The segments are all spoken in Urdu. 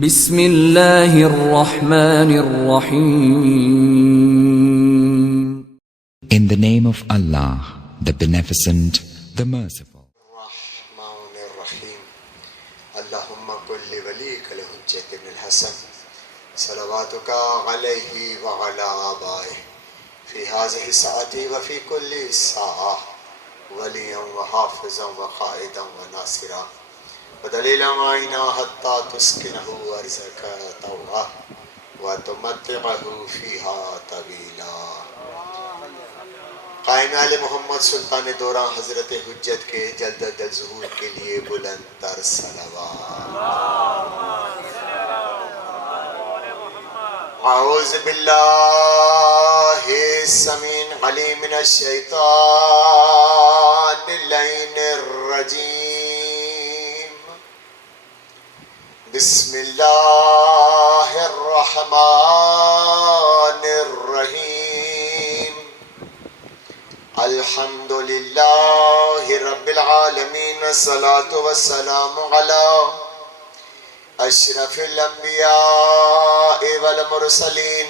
بسم اللہ الرحمن الرحیم. In the name of Allah, the Beneficent, the Merciful. الرحمن الرحیم. اللہم کل ولیک الحجۃ ابن الحسن صلواتک علیہ وعلی آبائہ فی هذه الساعة وفی کل ساعة ولیا وحافظا وقائدا وناصرا ودلیلا معینا حتی تسکنہ ارضک طوعا وتمتعہ فیہا طویلا. قائم آل محمد سلطان دوران حضرت حجت کے جلد از جلد ظہور کے لیے بلند تر صلوات. اعوذ باللہ السمیع العلیم من الشیطان اللعین الرجیم. بسم اللہ الرحمن الرحیم. الحمدللہ رب العالمین والصلاة والسلام علی اشرف الانبیاء والمرسلین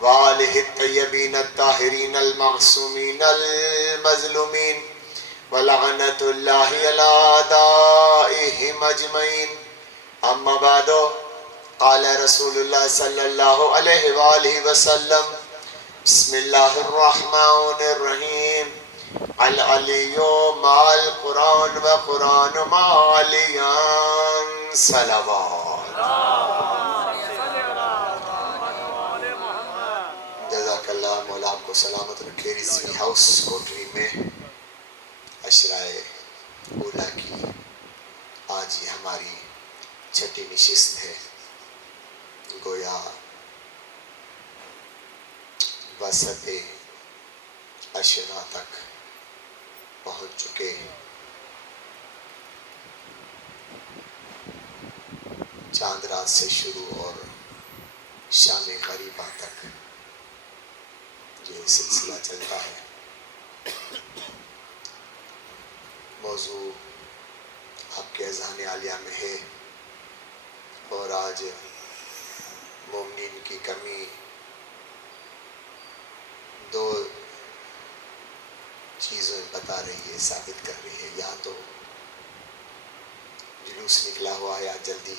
وآلہ الطیبین الطاہرین المعصومین المظلومین ولعنت اللہ علی اعدائہم اجمعین. اما بعد قال رسول اللہ صلی اللہ علیہ وآلہ وسلم بسم اللہ الرحمن الرحیم. العلی مع القرآن وقرآن مع علیان صلوات. جزاک اللہ. مولا آپ کو سلامت رکھے. رضوی ہاؤس کوٹری میں عشرائے اولیٰ کی آج یہ ہماری چھٹی نشست ہے. گویا وسط عشرہ تک پہنچ چکے. چاند رات سے شروع اور شام غریبہ تک یہ سلسلہ چلتا ہے. موضوع آپ کے اذہان عالیہ میں ہے اور آج مومنین کی کمی دو چیزیں بتا رہی ہے، ثابت کر رہی ہے. یا تو جلوس نکلا ہوا ہے آج جلدی،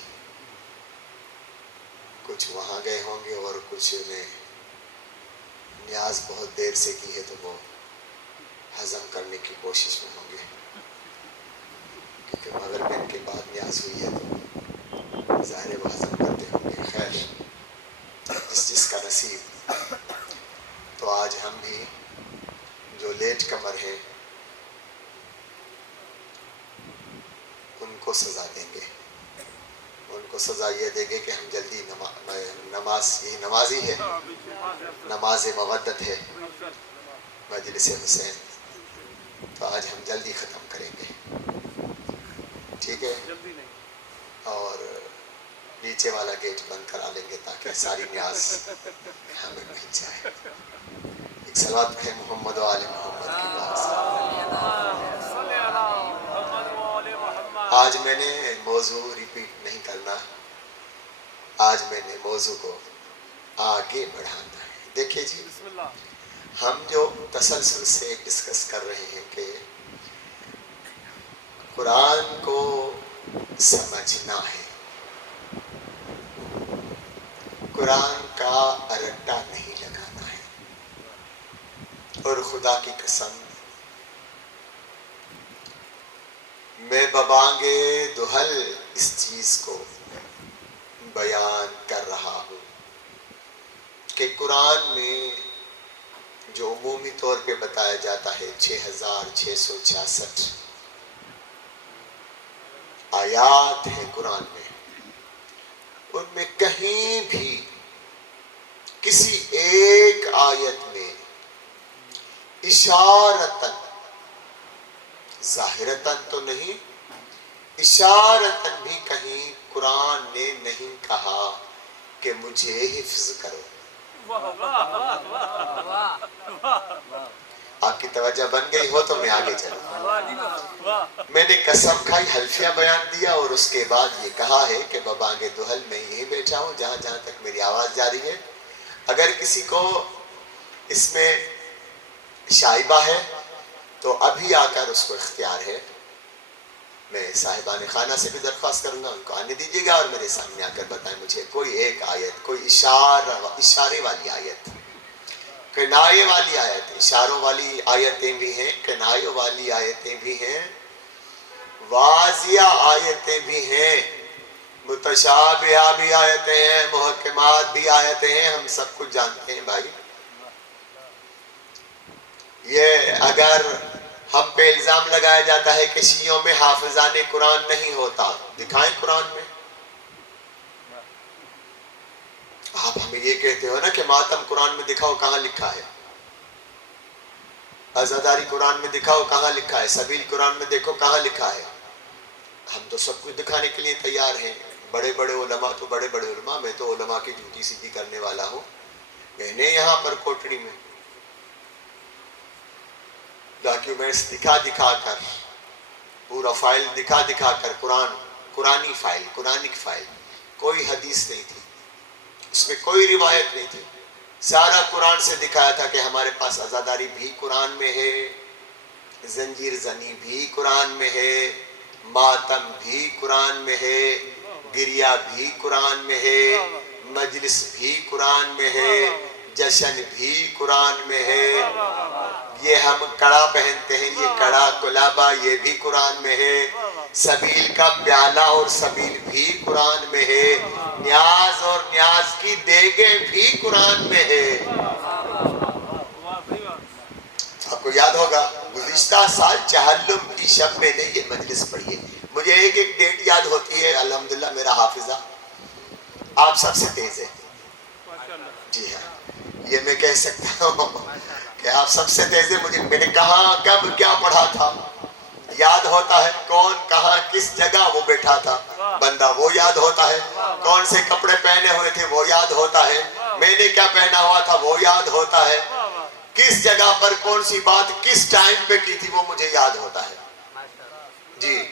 کچھ وہاں گئے ہوں گے اور کچھ نے نیاز بہت دیر سے کی ہے تو وہ ہضم کرنے کی کوشش میں ہوں گے، کیونکہ مغرب کے بعد نیاز ہوئی ہے تو ظاہر وہ ہضم کرتے ہوں گے. خیر، جس کا نصیب. تو آج ہم بھی جو لیٹ کمر ہیں ان کو سزا دیں گے. ان کو سزا یہ دیں گے کہ ہم جلدی نماز، یہ نمازی ہے، نماز مودت ہے، مجلس حسین، تو آج ہم جلدی ختم کریں گے. ٹھیک ہے؟ اور نیچے والا گیٹ بند کرا لیں گے تاکہ ساری نیاز ہمیں مل جائے. ایک صلوات ہے محمد و آل محمد کی بات. آج میں نے موضوع ریپیٹ نہیں کرنا، آج میں نے موضوع کو آگے بڑھانا ہے. دیکھیں جی، ہم جو تسلسل سے ڈسکس کر رہے ہیں کہ قرآن کو سمجھنا ہے، قرآن کا رٹا نہیں لگانا ہے. اور خدا کی قسم میں ببانگے دہل اس چیز کو بیان کر رہا ہوں کہ قرآن میں جو عمومی طور پہ بتایا جاتا ہے 6666 آیات ہیں قرآن میں، ان میں کہیں بھی کسی ایک آیت میں اشارتاً، ظاہرتاً تو نہیں، اشارتاً بھی کہیں قرآن نے نہیں کہا کہ مجھے حفظ کرو. آپ کی توجہ بن گئی ہو تو میں آگے چلوں. میں نے قسم کھائی، حلفیہ بیان دیا اور اس کے بعد یہ کہا ہے کہ ببانگ دہل میں یہیں بیٹھا ہوں جہاں جہاں تک میری آواز جا رہی ہے. اگر کسی کو اس میں شائبہ ہے تو ابھی آ کر اس کو اختیار ہے. میں صاحبان خانہ سے بھی درخواست کروں گا ان کو آنے دیجیے گا اور میرے سامنے آ کر بتائیں مجھے کوئی ایک آیت، کوئی اشارے والی آیت، کنائے والی آیت. اشاروں والی آیتیں بھی ہیں، کنائے والی آیتیں بھی ہیں، واضح آیتیں بھی ہیں، متشابہہ بھی آیتیں ہیں، محکمات بھی آیتیں ہیں. ہم سب کچھ جانتے ہیں بھائی. یہ اگر ہم پہ الزام لگایا جاتا ہے کہ شیعوں میں حافظان قرآن نہیں ہوتا، دکھائیں قرآن میں. آپ ہمیں یہ کہتے ہو نا کہ ماتم قرآن میں دکھاؤ، کہاں لکھا ہے؟ عزاداری قرآن میں دکھاؤ، کہاں لکھا ہے؟ سبیل قرآن میں دیکھو کہاں لکھا ہے؟ ہم تو سب کچھ دکھانے کے لیے تیار ہیں. بڑے بڑے علماء تو بڑے بڑے علماء، میں تو علماء کی ڈیوٹی سیدھی کرنے والا ہوں. میں نے یہاں پر کوٹڑی میں ڈاکیومنٹس دکھا دکھا کر، پورا فائل دکھا دکھا کر، قرآنی فائل، قرآنک فائل، کوئی حدیث نہیں تھی اس میں، کوئی روایت نہیں تھی. سارا قرآن سے دکھایا تھا کہ ہمارے پاس عزاداری بھی قرآن میں ہے، زنجیر زنی بھی قرآن میں ہے، ماتم بھی قرآن میں ہے، گریا بھی قرآن میں ہے، مجلس بھی قرآن میں ہے، جشن بھی قرآن میں ہے. یہ ہم کڑا پہنتے ہیں، یہ کڑا کلابہ یہ بھی قرآن میں ہے. سبیل کا پیالہ اور سبیل بھی قرآن میں ہے. نیاز اور نیاز کی دیگیں بھی قرآن میں ہے. آپ کو یاد ہوگا گزشتہ سال چہلم کی شب میں نے یہ مجلس پڑھی ہے. مجھے ایک ایک ڈیٹ یاد ہوتی ہے. الحمدللہ میرا حافظہ آپ سب سے تیز ہے. جی ہاں، یہ میں کہہ سکتا ہوں کہ آپ سب سے تیز ہے. میں نے کہاں کب کیا پڑھا تھا یاد ہوتا ہے. کون کہاں کس جگہ وہ بیٹھا تھا بندہ وہ یاد ہوتا ہے. کون سے کپڑے پہنے ہوئے تھے وہ یاد ہوتا ہے. میں نے کیا پہنا ہوا تھا وہ یاد ہوتا ہے. کس جگہ پر کون سی بات کس ٹائم پہ کی تھی وہ مجھے یاد ہوتا ہے. جی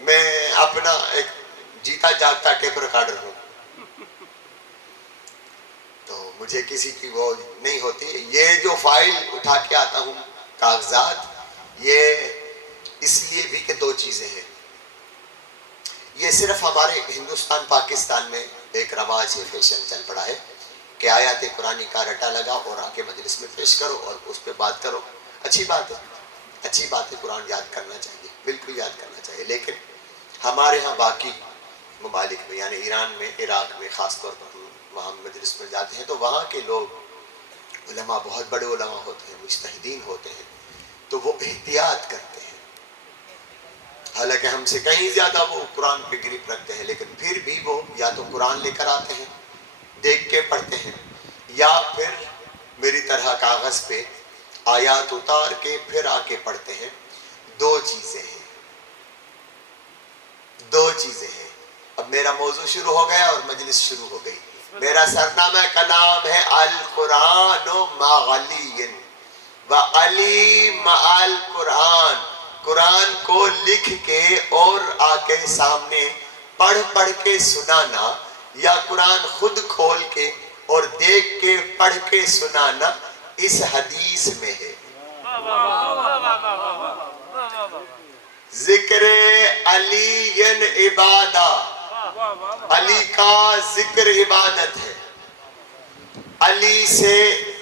میں اپنا ایک جیتا جاگتا ٹیپ ریکارڈر ہوں تو مجھے کسی کی وہ نہیں ہوتی. یہ جو فائل اٹھا کے آتا ہوں کاغذات، یہ اس لیے بھی کہ دو چیزیں ہیں. یہ صرف ہمارے ہندوستان پاکستان میں ایک رواج ہے، فیشن چل پڑا ہے کہ آیات قرآنی کا رٹا لگا اور آ کے مجلس میں پیش کرو اور اس پہ بات کرو. اچھی بات ہے، اچھی بات ہے. قرآن یاد کرنا چاہیے، بالکل یاد کرنا چاہیے. لیکن ہمارے ہاں باقی ممالک میں یعنی ایران میں، عراق میں خاص طور پر وہاں مجلس میں جاتے ہیں تو وہاں کے لوگ علماء بہت بڑے علماء ہوتے ہیں، مجتہدین ہوتے ہیں، تو وہ احتیاط کرتے ہیں. حالانکہ ہم سے کہیں زیادہ وہ قرآن پہ گرپ رکھتے ہیں، لیکن پھر بھی وہ یا تو قرآن لے کر آتے ہیں دیکھ کے پڑھتے ہیں، یا پھر میری طرح کاغذ پہ آیات اتار کے پھر آ کے پڑھتے ہیں. دو چیزیں ہیں، دو چیزیں ہیں. اب میرا موضوع شروع ہو گیا اور مجلس شروع ہو گئی. میرا سرنامہ کلام ہے القرآن مع علی و علی مع القرآن. قرآن کو لکھ کے اور آ کے سامنے پڑھ پڑھ کے سنانا، یا قرآن خود کھول کے اور دیکھ کے پڑھ کے سنانا اس حدیث میں ہے. ذکر علی عبادہ، علی کا ذکر عبادت ہے. علی سے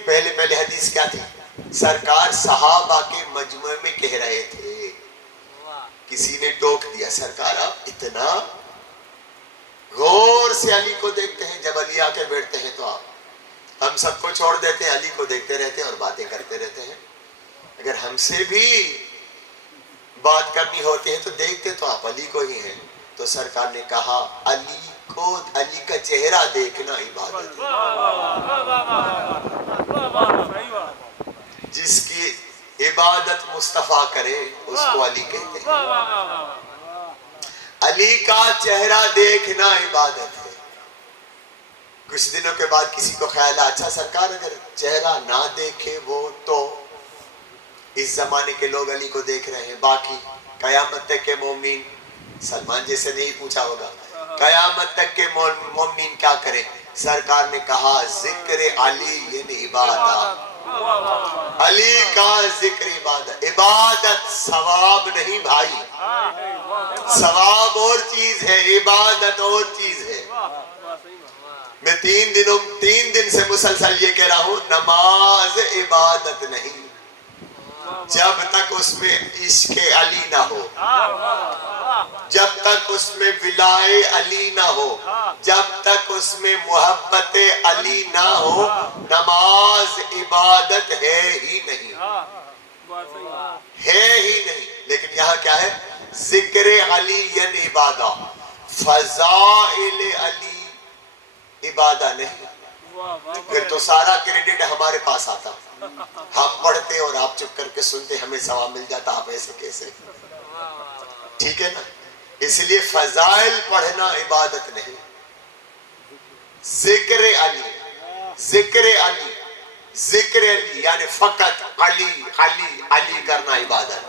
پہلے حدیث کیا تھی؟ سرکار صحابہ کے مجمع میں کہہ رہے تھے. کسی نے ٹوک دیا، سرکار آپ اتنا غور سے علی کو دیکھتے ہیں، جب علی آ کے بیٹھتے ہیں تو آپ ہم سب کو چھوڑ دیتے ہیں، علی کو دیکھتے رہتے ہیں اور باتیں کرتے رہتے ہیں. اگر ہم سے بھی بات کرنی ہوتی ہے تو دیکھتے تو آپ علی کو ہی ہیں. تو سرکار نے کہا علی کو، علی کا چہرہ دیکھنا عبادت ہے. جس کی عبادت مصطفیٰ کرے اس کو علی کہتے ہیں. علی کا چہرہ دیکھنا عبادت ہے. کچھ دنوں کے بعد کسی کو خیال ہے اچھا سرکار اگر چہرہ نہ دیکھے وہ تو اس زمانے کے لوگ علی کو دیکھ رہے ہیں. باقی قیامت تک کے مومن, سلمان جیسے نہیں پوچھا ہوگا, قیامت تک کے مومن کیا کریں؟ سرکار نے کہا ذکر علی یعنی عبادت. علی کا ذکر عبادت. عبادت ثواب نہیں بھائی, ثواب اور چیز ہے, عبادت اور چیز ہے. میں 3 دن سے مسلسل یہ کہہ رہا ہوں, نماز عبادت نہیں جب تک اس میں عشق علی نہ ہو, جب تک اس میں ولائے علی نہ ہو, جب تک اس میں محبت علی نہ ہو, نماز عبادت ہے ہی نہیں, ہے ہی نہیں. لیکن یہاں کیا ہے؟ ذکر علی یعنی عبادت, فضائل علی عبادت نہیں. پھر تو سارا کریڈٹ ہمارے پاس آتا, ہم پڑھتے اور آپ چپ کر کے سنتے, ہمیں ثواب مل جاتا. آپ ایسے کیسے؟ ٹھیک ہے نا. اس لیے فضائل پڑھنا عبادت نہیں. ذکر علی, ذکر علی, ذکر علی یعنی فقط علی علی علی کرنا عبادت.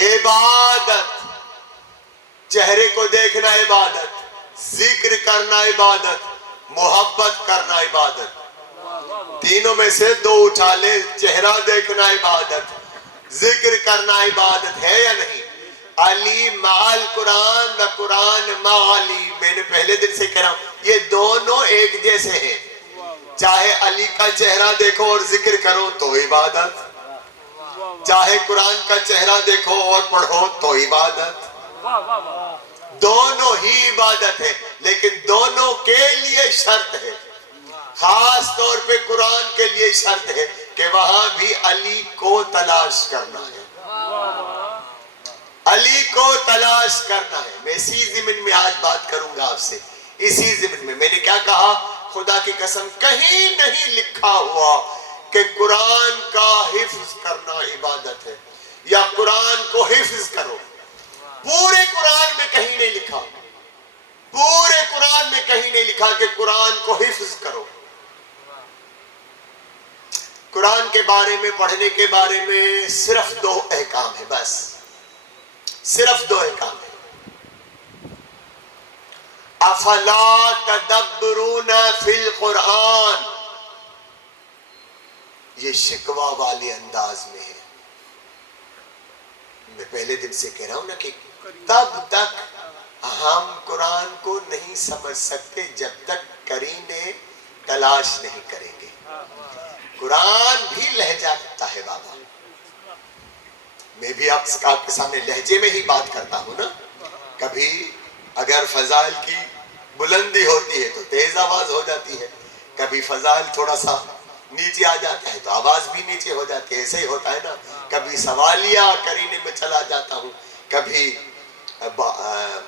عبادت چہرے کو دیکھنا عبادت, ذکر کرنا عبادت, محبت کرنا عبادت. تینوں میں سے 2 اٹھا لے. چہرہ دیکھنا عبادت, ذکر کرنا عبادت ہے یا نہیں؟ علی مع القرآن و قرآن مع علی. میں نے پہلے دن سے کہہ رہا ہوں, یہ دونوں ایک جیسے ہیں. چاہے علی کا چہرہ دیکھو اور ذکر کرو تو عبادت, چاہے قرآن کا چہرہ دیکھو اور پڑھو تو عبادت. دونوں ہی عبادت ہے, لیکن دونوں کے لیے شرط ہے. خاص طور پہ قرآن کے لیے شرط ہے کہ وہاں بھی علی کو تلاش کرنا ہے, علی کو تلاش کرنا ہے. میں اسی ضمن میں آج بات کروں گا آپ سے. اسی ضمن میں نے کیا کہا؟ خدا کی قسم کہیں نہیں لکھا ہوا کہ قرآن کا حفظ کرنا عبادت ہے یا قرآن کو حفظ کرو. پورے قرآن میں کہیں نہیں لکھا, پورے قرآن میں کہیں نہیں لکھا کہ قرآن کو حفظ کرو. قرآن کے بارے میں, پڑھنے کے بارے میں صرف 2 احکام ہیں, بس صرف 2 احکام ہیں. افلا تدبرون فی القرآن, یہ شکوہ والے انداز میں ہے. میں پہلے دن سے کہہ رہا ہوں نا کہ تب تک ہم قرآن کو نہیں سمجھ سکتے جب تک قرینے تلاش نہیں کریں گے. قرآن بھی لہجہ رکھتا ہے بابا. میں بھی آپ کے سامنے لہجے میں ہی بات کرتا ہوں نا. کبھی اگر فضائل کی بلندی ہوتی ہے تو تیز آواز ہو جاتی ہے, کبھی فضائل تھوڑا سا نیچے آ جاتا ہے تو آواز بھی نیچے ہو جاتی ہے. ایسے ہی ہوتا ہے نا. کبھی سوالیہ قرینے میں چلا جاتا ہوں, کبھی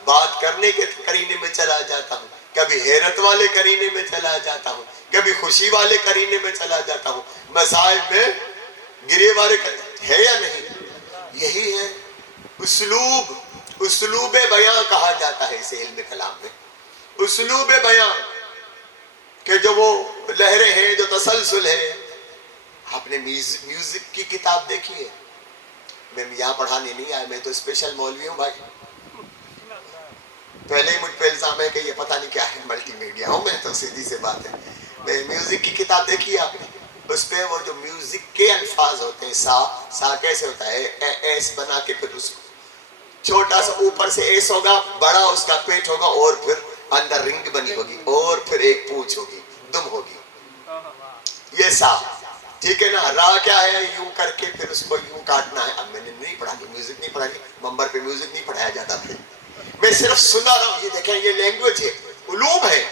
بات کرنے کے قرینے میں چلا جاتا ہوں, کبھی حیرت والے قرینے میں چلا جاتا ہوں, کبھی خوشی والے قرینے میں چلا جاتا ہوں. مصائب میں گرے والے ہے یا نہیں؟ یہی ہے اسلوب. اسلوب بیان کہا جاتا ہے اسے علم کلام میں. اسلوب بیان کہ جو وہ لہریں ہیں, جو تسلسل ہے. آپ نے میوزک کی کتاب دیکھی ہے؟ میں یہاں پڑھانے نہیں آیا, میں تو اسپیشل مولوی ہوں بھائی. پہلے ہی مجھ پہ الزام ہے کہ یہ پتہ نہیں کیا ہے, ملٹی میڈیا ہوں میں تو. سیدھی سے بات ہے. میں میوزک کی کتاب دیکھی ہے آپ نے؟ اس پہ وہ جو میوزک کے الفاظ ہوتے ہیں, سا کیسے ہوتا ہے, ایس بنا کے پھر اس کو چھوٹا سا اوپر سے ایس ہوگا, بڑا اس کا پیٹ ہوگا, اور پھر اندر رنگ بنی ہوگی, اور پھر ایک پونچھ ہوگی, دم ہوگی. یہ سا, ٹھیک ہے نا. را کیا ہے؟ یوں کر کے پھر اس کو یوں کاٹنا ہے. اب میں نے نہیں پڑھا, میوزک نہیں پڑھا, ممبر پہ میوزک نہیں پڑھایا جاتا بھائی. میں صرف سنا رہا ہوں. یہ دیکھیں, یہ لینگویج ہے, علوم ہے,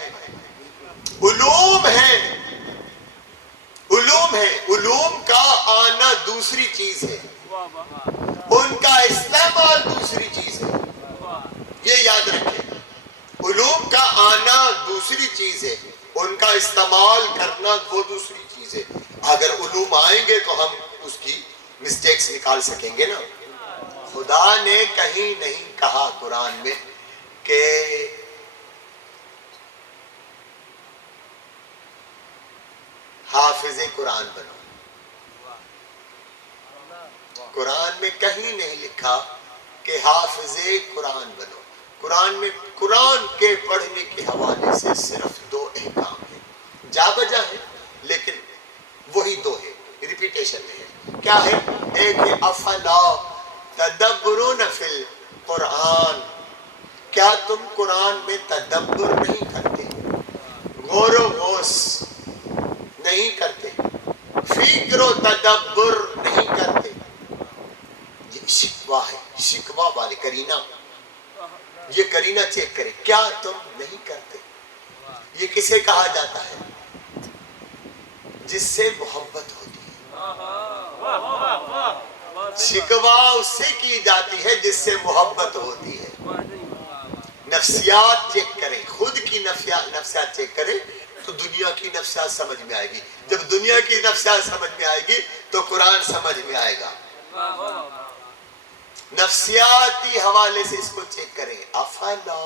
علوم ہے, علوم ہے. علوم کا آنا دوسری چیز ہے, ان کا استعمال دوسری چیز ہے. یہ یاد رکھیں, علوم کا آنا دوسری چیز ہے, ان کا استعمال کرنا وہ دوسری چیز ہے. اگر علوم آئیں گے تو ہم اس کی مسٹیکس نکال سکیں گے نا. خدا نے کہیں نہیں کہا قرآن میں کہ حافظ قرآن بنو. قرآن میں کہیں نہیں لکھا کہ حافظ قرآن بنو. قرآن میں قرآن کے پڑھنے کے حوالے سے صرف 2 احکام ہیں, جا بجا ہے لیکن وہی 2 ہے, ریپیٹیشن میں ہے. کیا ہے؟ ایک ہے افلا تدبرون فی القرآن, کیا تم قرآن میں تدبر نہیں کرتے, غور و غوث نہیں کرتے, فکر و تدبر نہیں کرتے. یہ شکوہ ہے, شکوہ والے کرینہ, یہ کرینہ چیک کرے, کیا تم نہیں کرتے. یہ کسے کہا جاتا ہے؟ جس سے محبت ہوتی ہے. شکوہ اس سے کی جاتی ہے جس سے محبت ہوتی ہے. نفسیات چیک کریں, خود کی نفسیات چیک کریں تو دنیا کی نفسیات سمجھ میں آئے گی. جب دنیا کی نفسیات سمجھ میں آئے گی تو قرآن سمجھ میں آئے گا. نفسیاتی حوالے سے اس کو چیک کریں. افلا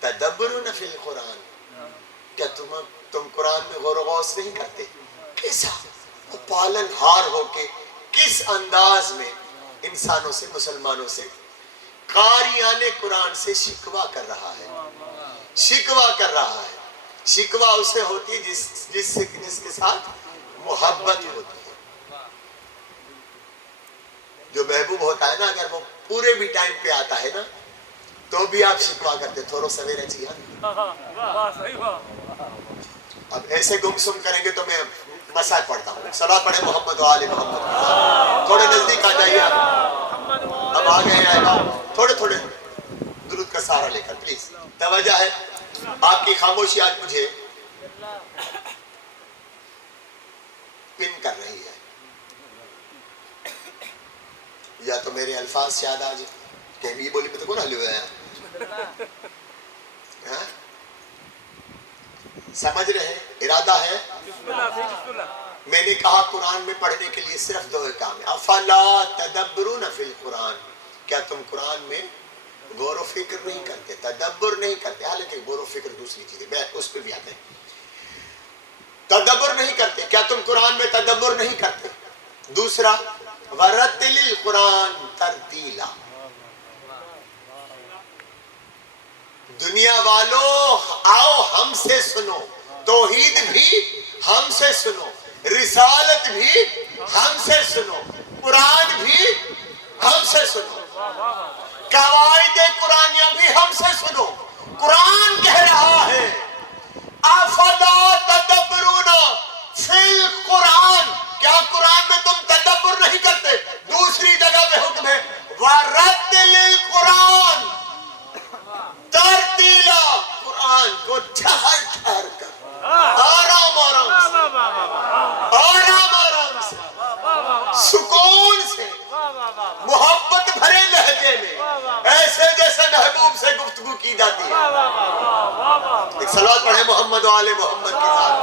تدبرون فی القرآن, کیا تم قرآن میں غور و غوث نہیں کرتے. کیسا پالن ہار ہو کے کس انداز میں انسانوں سے, مسلمانوں سے, قاریان قرآن سے شکوہ کر رہا ہے, شکوہ کر رہا ہے. شکوہ اسے ہوتی ہے جس کے ساتھ محبت ہوتی ہے. جو محبوب ہوتا ہے نا, اگر وہ پورے بھی ٹائم پہ آتا ہے نا تو بھی آپ شکوہ کرتے, تھوڑا سویرے چاہیے. اب ایسے گمسم کریں گے تو میں مسائل پڑھتا ہوں. صلوات پڑھیں محمد و آل محمد. تھوڑے نزدیک آ جائیے, اب آ گئے ہیں, تھوڑے تھوڑے درود کا سہارا لے کر پلیز. توجہ ہے, آپ کی خاموشی آج مجھے پن کر رہی ہے. یا تو میرے الفاظ سے یاد آج کہ بھی بولی میں تو کون حلی ہوئے ہیں, سمجھ رہے, ارادہ ہے. میں نے کہا قرآن میں پڑھنے کے لیے صرف 2 احکام ہیں. افلا تدبرون فی القرآن, کیا تم قرآن میں غور و فکر نہیں کرتے, تدبر نہیں کرتے. حالانکہ غور و فکر دوسری چیز ہے, میں اس پہ بھی آتے ہیں. تدبر نہیں کرتے, کیا تم قرآن میں تدبر نہیں کرتے. دوسرا وَرَتِّلِ الْقُرْآنَ تَرْتِيلًا, دنیا والو آؤ ہم سے سنو, توحید بھی ہم سے سنو, رسالت بھی ہم سے سنو, قرآن بھی ہم سے سنو, قواعد قرآنیہ بھی ہم سے سنو. قرآن کہہ رہا ہے افلا تدبرون فی القرآن, کیا قرآن میں تم تدبر نہیں کرتے. دوسری جگہ پہ حکم ہے وَرَتِّلِ الْقُرْآنَ ترتیلا, قرآن کو ٹھہر ٹھہر کر, آرام آرام سے, سکون سے, محبت بھرے لہجے میں, ایسے جیسے محبوب سے گفتگو کی جاتی ہے. ایک صلوات پڑھیں محمد و آل محمد کی ذات.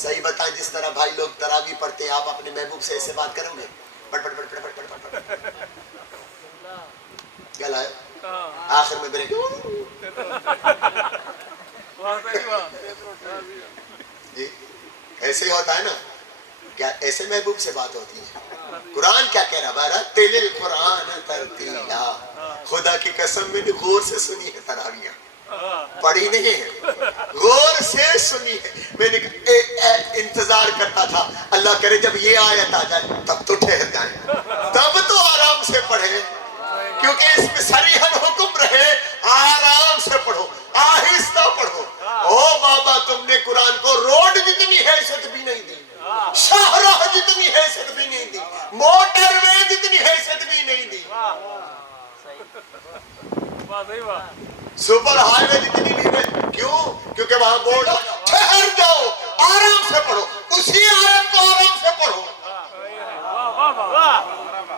صحیح بتائیں, جس طرح بھائی لوگ تراویح پڑھتے ہیں, آپ اپنے محبوب سے ایسے بات کریں گے, پڑھ پڑھ پڑھ پڑھ پڑھ پڑھ پڑھ, کیا لائے آخر میں بریک. جی ایسے ہی ہوتا ہے نا, کیا ایسے محبوب سے بات ہوتی ہے. قرآن کیا کہہ رہا, وَرَتِّلِ الْقُرْآنَ تَرْتِيلًا. خدا کی قسم میں نے غور سے سنی ہے تراویح, پڑھی نہیں ہے, غور سے سنی ہے. میں نے انتظار کرتا تھا اللہ کرے جب یہ آیت آ جائے تب تو ٹھہر جائیں, تب تو آرام سے پڑھیں, کیونکہ اس میں صریحاً حکم رہے آرام سے پڑھو, آہستہ پڑھو. او بابا, تم نے قرآن کو روڈ جتنی حیثیت بھی نہیں دی, شاہراہ جتنی حیثیت بھی نہیں دی, موٹر وے جتنی حیثیت بھی نہیں دی, سپر ہائی وے جتنی نہیں دی. کیوں؟ کیونکہ وہاں بورڈ ٹھہر جاؤ, آرام سے پڑھو, اسی آیت کو آرام سے پڑھو.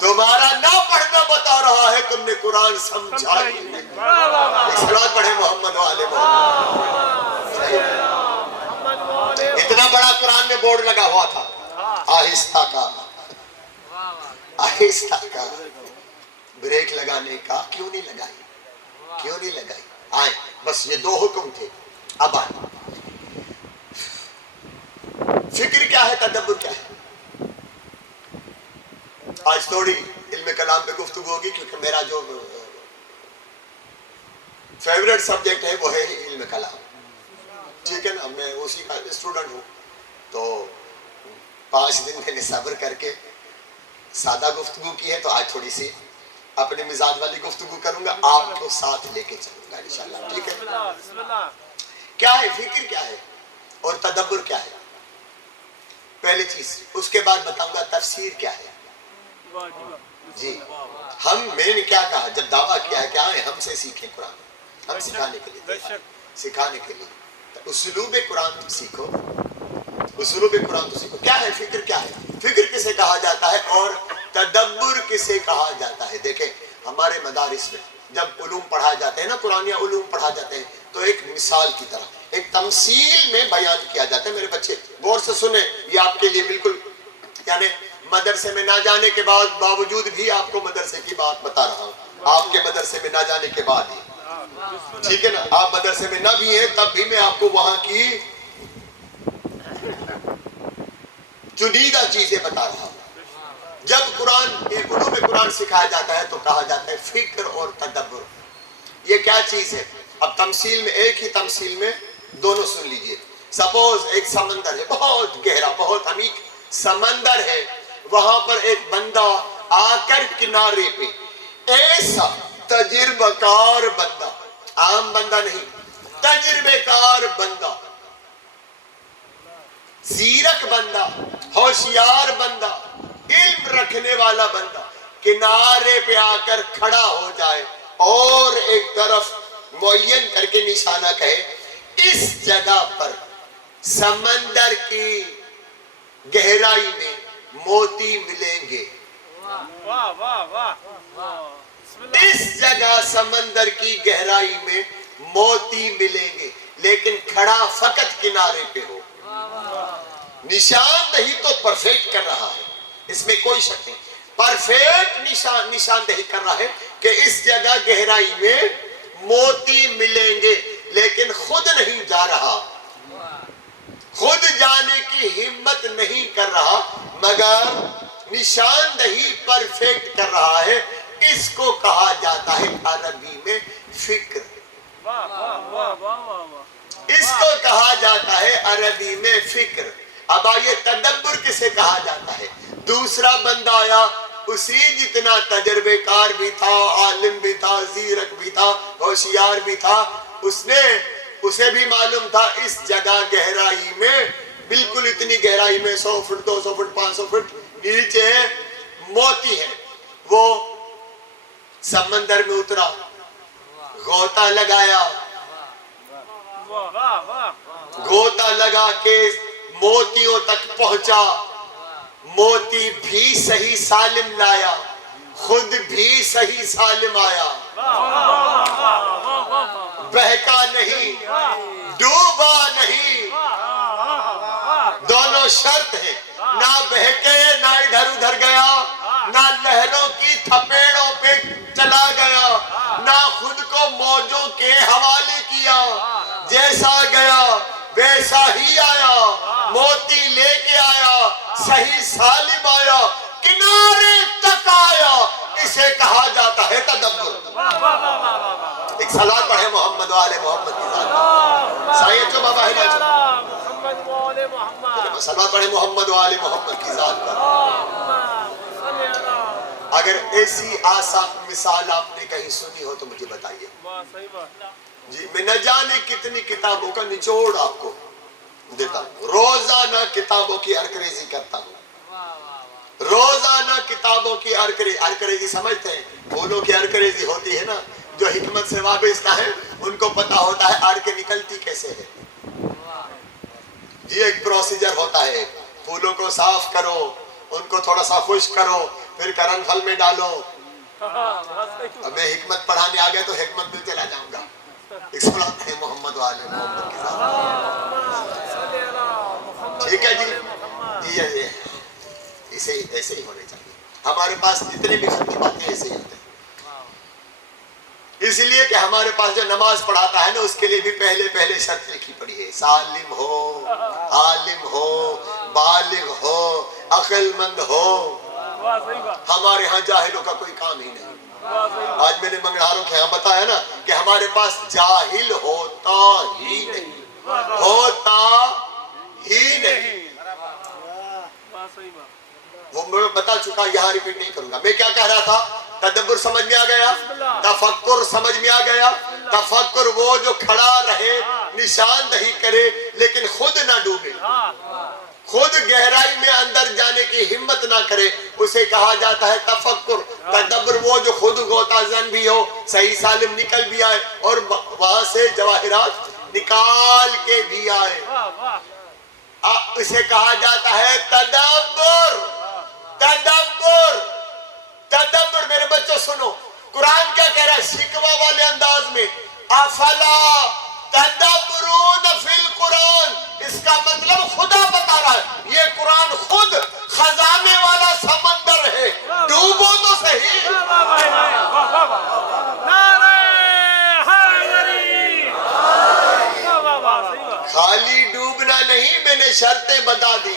تمہارا نہ پڑھنا بتا رہا ہے تم نے قرآن سمجھا ہی نہیں. صلوات پڑھیں محمد و آل محمد. اتنا بڑا قرآن میں بورڈ لگا ہوا تھا, آہستہ کا, آہستہ کا. بریک لگانے کا کیوں نہیں لگائی, کیوں نہیں لگائی. آئیں, بس یہ 2 حکم تھے. اب آئیں, فکر کیا ہے، تدبر کیا ہے؟ آج تھوڑی علم کلام پہ گفتگو ہوگی، کیونکہ میرا جو فیوریٹ سبجیکٹ ہے وہ ہے علم کلام، ٹھیک ہے نا، میں اسی کا اسٹوڈنٹ ہوں، تو 5 دن میں نے صبر کر کے سادہ گفتگو کی ہے، تو آج تھوڑی سی اپنے مزاج والی گفتگو کروں گا، آپ کو ساتھ لے کے چلوں گا انشاءاللہ، ٹھیک ہے؟ کیا ہے فکر، کیا ہے اور تدبر کیا ہے، پہلی چیز، اس کے بعد بتاؤں گا تفسیر کیا ہے۔ جی میں نے کیا کہا جب دعویٰ کیا ہے کہ آئیں ہم سے سیکھیں قرآن، ہم سکھانے کے لیے تیار ہیں، سکھانے کے لیے اسلوب قرآن تو سیکھو، اسلوب قرآن تو سیکھو۔ کیا ہے فکر، کیا ہے فکر، کسے کہا جاتا ہے اور تدبر کسے کہا جاتا ہے؟ دیکھیں ہمارے مدارس میں جب علوم پڑھا جاتے ہیں نا، قرآنیہ علوم پڑھا جاتے ہیں، تو ایک مثال کی طرح ایک تمثیل میں بیان کیا جاتا ہے۔ میرے بچے غور سے سنیں، یہ آپ کے لیے بالکل، یعنی مدرسے میں نہ جانے کے باوجود بھی آپ کو مدرسے کی بات بتا رہا ہوں، آپ کے مدرسے میں نہ جانے کے بعد ہی، ٹھیک ہے نا، آپ مدرسے میں نہ بھی ہیں تب بھی میں آپ کو وہاں کی چنیدہ چیزیں بتا رہا ہوں۔ جب علوم قرآن سکھایا جاتا ہے تو کہا جاتا ہے فکر اور تدبر۔ یہ کیا چیز ہے؟ اب تمثیل میں، ایک ہی تمثیل میں دونوں سن لیجئے۔ سپوز ایک سمندر ہے، بہت گہرا، بہت عمیق سمندر ہے، وہاں پر ایک بندہ آ کر کنارے پہ، ایسا تجربہ کار بندہ، عام بندہ نہیں، تجربے کار بندہ، زیرک بندہ، ہوشیار بندہ، علم رکھنے والا بندہ کنارے پہ آ کر کھڑا ہو جائے اور ایک طرف معین کر کے نشانہ کہے، اس جگہ پر سمندر کی گہرائی میں موتی ملیں گے، اس جگہ سمندر کی گہرائی میں موتی ملیں گے، لیکن کھڑا فقط کنارے پہ ہو، نشاندہی تو پرفیکٹ کر رہا ہے، اس میں کوئی شک نہیں، پرفیکٹ نشاندہی کر رہا ہے کہ اس جگہ گہرائی میں موتی ملیں گے، لیکن خود نہیں جا رہا، خود جانے کی ہمت نہیں کر رہا، مگر نشاندہی پرفیکٹ کر رہا ہے۔ اس کو کہا جاتا ہے عربی میں فکر، اس کو کہا جاتا ہے عربی میں فکر۔ اب آئیے تدبر کسے کہا جاتا ہے؟ دوسرا بندہ آیا، اسی جتنا تجربے کار بھی تھا، عالم بھی تھا، زیرک بھی تھا، ہوشیار بھی تھا، اسے بھی معلوم تھا اس جگہ گہرائی میں، بالکل اتنی گہرائی میں 100 فٹ 200 فٹ 500 فٹ نیچے موتی ہے۔ وہ سمندر میں اترا، غوطہ لگایا، غوطہ لگا کے موتیوں تک پہنچا، موتی بھی صحیح سالم لایا، خود بھی صحیح سالم آیا، بہکا نہیں، ڈوبا نہیں، دونوں شرط ہیں، نہ بہکے نہ ادھر ادھر گیا، نہ لہروں کی تھپیڑوں پہ چلا گیا، نہ خود کو موجوں کے حوالے کیا، جیسا گیا ویسا ہی آیا، موتی لے کے آیا، صحیح سالم آیا، کنارے تک آیا، اسے کہا جاتا ہے تدبر۔ ایک صلاۃ پڑھے محمد و آل محمد کی ذات، سائیت جو بابا ہے صلاۃ پڑھے محمد و آل محمد کی ذات پر۔ اگر ایسی آسان مثال آپ نے کہیں سنی ہو تو مجھے بتائیے۔ جی میں نہ جانے کتنی کتابوں کا نچوڑ آپ کو دیتا ہوں، روزانہ کتابوں کی ارکریزی کرتا ہوں، روزانہ کتابوں کی ارکریزی سمجھتے ہیں؟ پھولوں کی ارکریزی ہوتی ہے نا، جو حکمت سے وابستہ ہیں ان کو پتا ہوتا ہے ارک نکلتی کیسے ہے۔ جی ایک پروسیجر ہوتا ہے، پھولوں کو صاف کرو، ان کو تھوڑا سا خشک کرو، پھر کرن پھل میں ڈالو۔ اب میں حکمت پڑھانے آ گیا تو حکمت میں چلا جاؤں گا۔ ایک صلاۃ ہے محمد و آل محمد کی ذات، ٹھیک ہے جی؟ جی ایسے ہی ہونے چاہیے، ہمارے پاس جتنے بھی خطی باتیں ایسے ہی ہوتے ہیں، اس لیے کہ ہمارے پاس جو نماز پڑھاتا ہے نا اس کے لیے بھی پہلے شرط لکھی پڑی ہے، سالم ہو، عالم ہو، بالغ ہو، عقل مند ہو. ہمارے ہاں جاہلوں کا کوئی کام ہی نہیں. آج میں نے منگڑہاروں کے ہاں بتایا نا کہ ہمارے پاس جاہل ہوتا ہی نہیں، ہوتا ہی نہیں. وہ میں بتا چکا، یہاں ریپیٹ نہیں کروں گا. میں کیا کہہ رہا تھا؟ تدبر سمجھ میں آ گیا، تفکر سمجھ میں آ گیا. تفکر وہ جو کھڑا رہے، نشاندہی کرے لیکن خود نہ ڈوبے، خود گہرائی میں اندر جانے کی ہمت نہ کرے، اسے کہا جاتا ہے تفکر. تدبر وہ جو خود غوطہ زن بھی ہو، صحیح سالم نکل بھی آئے اور وہاں سے جواہرات نکال کے بھی آئے، اسے کہا جاتا ہے تدبر. تدبر تدبر. میرے بچوں سنو، قرآن کیا کہہ رہا ہے شکوہ والے انداز میں؟ افلا تدبرون فی القرآن. اس کا مطلب خدا بتا رہا ہے یہ قرآن خود خزانے والا سمندر ہے، ڈوبو تو صحیح. خالی ڈوبنا نہیں، میں نے شرطیں بتا دی.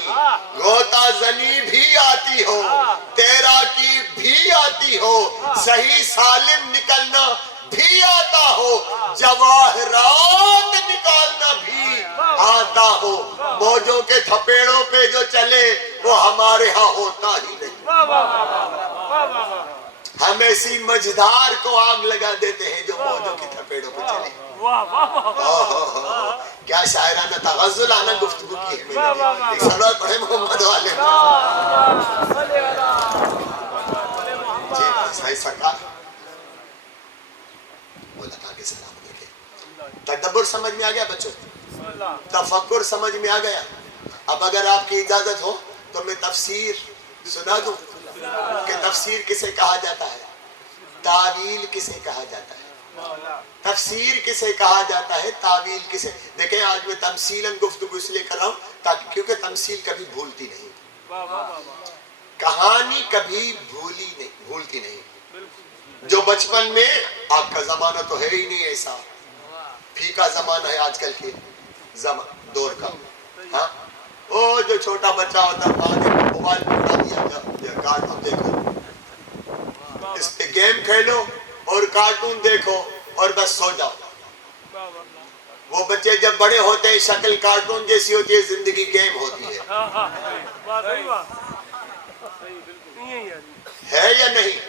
غوطہ زنی بھی آتی ہو، تیراکی بھی آتی ہو، صحیح سالم نکلنا بھی آتا ہو، جواہرات نکالنا بھی آتا ہو. موجوں کے تھپیڑوں پہ جو چلے وہ ہمارے ہاں ہوتا ہی نہیں. ہم ایسی مجدار کو آگ لگا دیتے ہیں جو موجوں کی تھپیڑوں پہ چلے. کیا شاعرانہ تغزل آنا گفتگو کی ہے. ایک صلوات پڑھے محمد والے. جی صحیح سرکار بولا تھا کہ سلام علیکم. تدبر سمجھ میں آ گیا بچوں؟ تفکر سمجھ میں آ گیا؟ اب اگر آپ کی اجازت ہو تو میں تفسیر سنا دوں کہ تفسیر کسے کہا جاتا ہے، تعویل کسے کہا جاتا ہے. تفسیر کسے کہا جاتا ہے، تعویل کسے. دیکھیں آج میں تمثیلاً گفتگو اس لیے کر رہا ہوں تاکہ، کیونکہ تمثیل کبھی بھولتی نہیں، کہانی کبھی بھولتی نہیں. جو بچپن میں، آپ کا زمانہ تو ہے ہی نہیں ایسا، پھیکا زمانہ ہے آج کل کے دور کا. ہاں وہ جو چھوٹا بچہ ہوتا ہے موبائل پکڑا دیا، کارٹون دیکھو، اس پہ گیم کھیلو اور کارٹون دیکھو اور بس سو جاؤ. وہ بچے جب بڑے ہوتے ہیں شکل کارٹون جیسی ہوتی ہے، زندگی گیم ہوتی ہے یا نہیں؟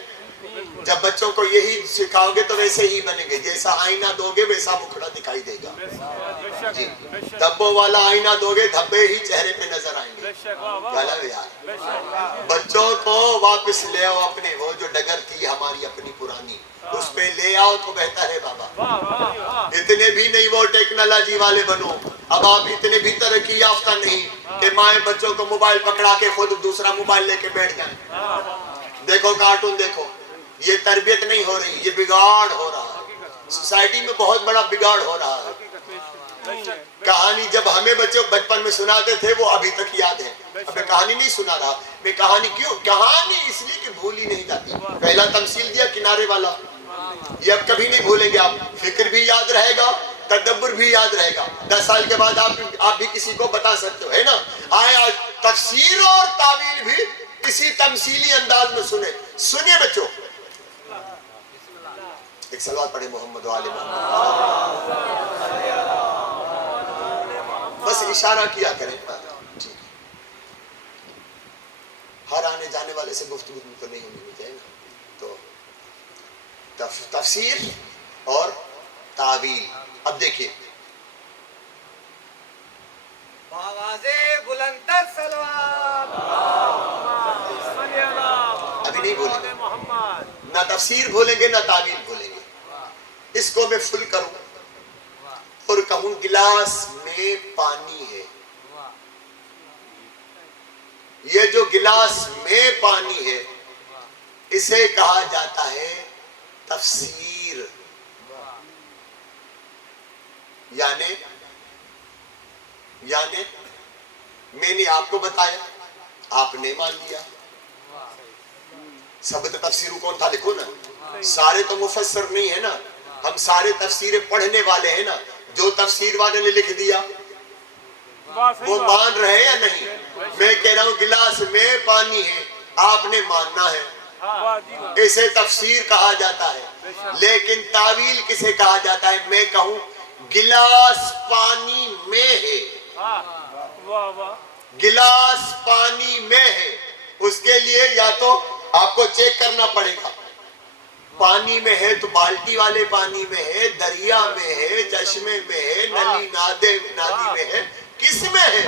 جب بچوں کو یہی سکھاؤ گے تو ویسے ہی بنیں گے. جیسا آئینہ دو گے ویسا مکھڑا دکھائی دے گا. جی دھبوں والا آئینہ دو گے دھبے ہی چہرے پہ نظر آئیں گے. بچوں کو واپس لے آؤ اپنے، وہ جو ڈگر تھی ہماری اپنی پرانی، اس پہ لے آؤ تو بہتر ہے بابا. اتنے بھی نہیں وہ ٹیکنالوجی والے بنو. اب آپ اتنے بھی ترقی یافتہ نہیں کہ مائیں بچوں کو موبائل پکڑا کے خود دوسرا موبائل لے کے بیٹھ جائیں. دیکھو کارٹون دیکھو. یہ تربیت نہیں ہو رہی، یہ بگاڑ ہو رہا ہے. سوسائٹی میں بہت بڑا بگاڑ ہو رہا ہے. کہانی جب ہمیں بچے بچپن میں سناتے تھے وہ ابھی تک یاد ہے. اب میں کہانی نہیں سنا رہا. میں کہانی کیوں؟ کہانی اس لیے کہ بھولی نہیں جاتی. پہلا تمثیل دیا کنارے والا، یہ اب کبھی نہیں بھولیں گے آپ. فکر بھی یاد رہے گا، تدبر بھی یاد رہے گا. 10 سال کے بعد آپ بھی کسی کو بتا سکتے ہو، ہے نا. آئے آج تفسیر اور تعویل بھی اسی تمثیلی انداز میں سنیے بچوں. ایک صلوات پڑھے محمد والے محمد. بس اشارہ کیا کریں. ہر آنے جانے والے سے گفتگو تو نہیں ہونی چاہیے نا. تو تفسیر اور تعویل. اب دیکھیے ابھی نہیں بولیں گے، نہ تفسیر بھولیں گے نہ تعویل بھولیں گے. اس کو میں فل کروں اور کہوں گلاس میں پانی ہے. یہ جو گلاس میں پانی ہے اسے کہا جاتا ہے تفسیر. یعنی میں نے آپ کو بتایا، آپ نے مان لیا. سب تفسیروں کون تھا لکھو نا. سارے تو مفسر نہیں ہے نا، ہم سارے تفسیریں پڑھنے والے ہیں نا. جو تفسیر والے نے لکھ دیا وہ مان رہے یا نہیں؟ میں کہہ رہا ہوں گلاس میں پانی ہے، آپ نے ماننا ہے، اسے تفسیر کہا جاتا ہے۔ لیکن تعویل کسے کہا جاتا ہے؟ میں کہوں گلاس پانی میں ہے، گلاس پانی میں ہے، اس کے لیے یا تو آپ کو چیک کرنا پڑے گا، پانی میں ہے تو بالٹی والے پانی میں ہے، دریا میں ہے، چشمے میں ہے، نلی نادی میں ہے، کس میں ہے؟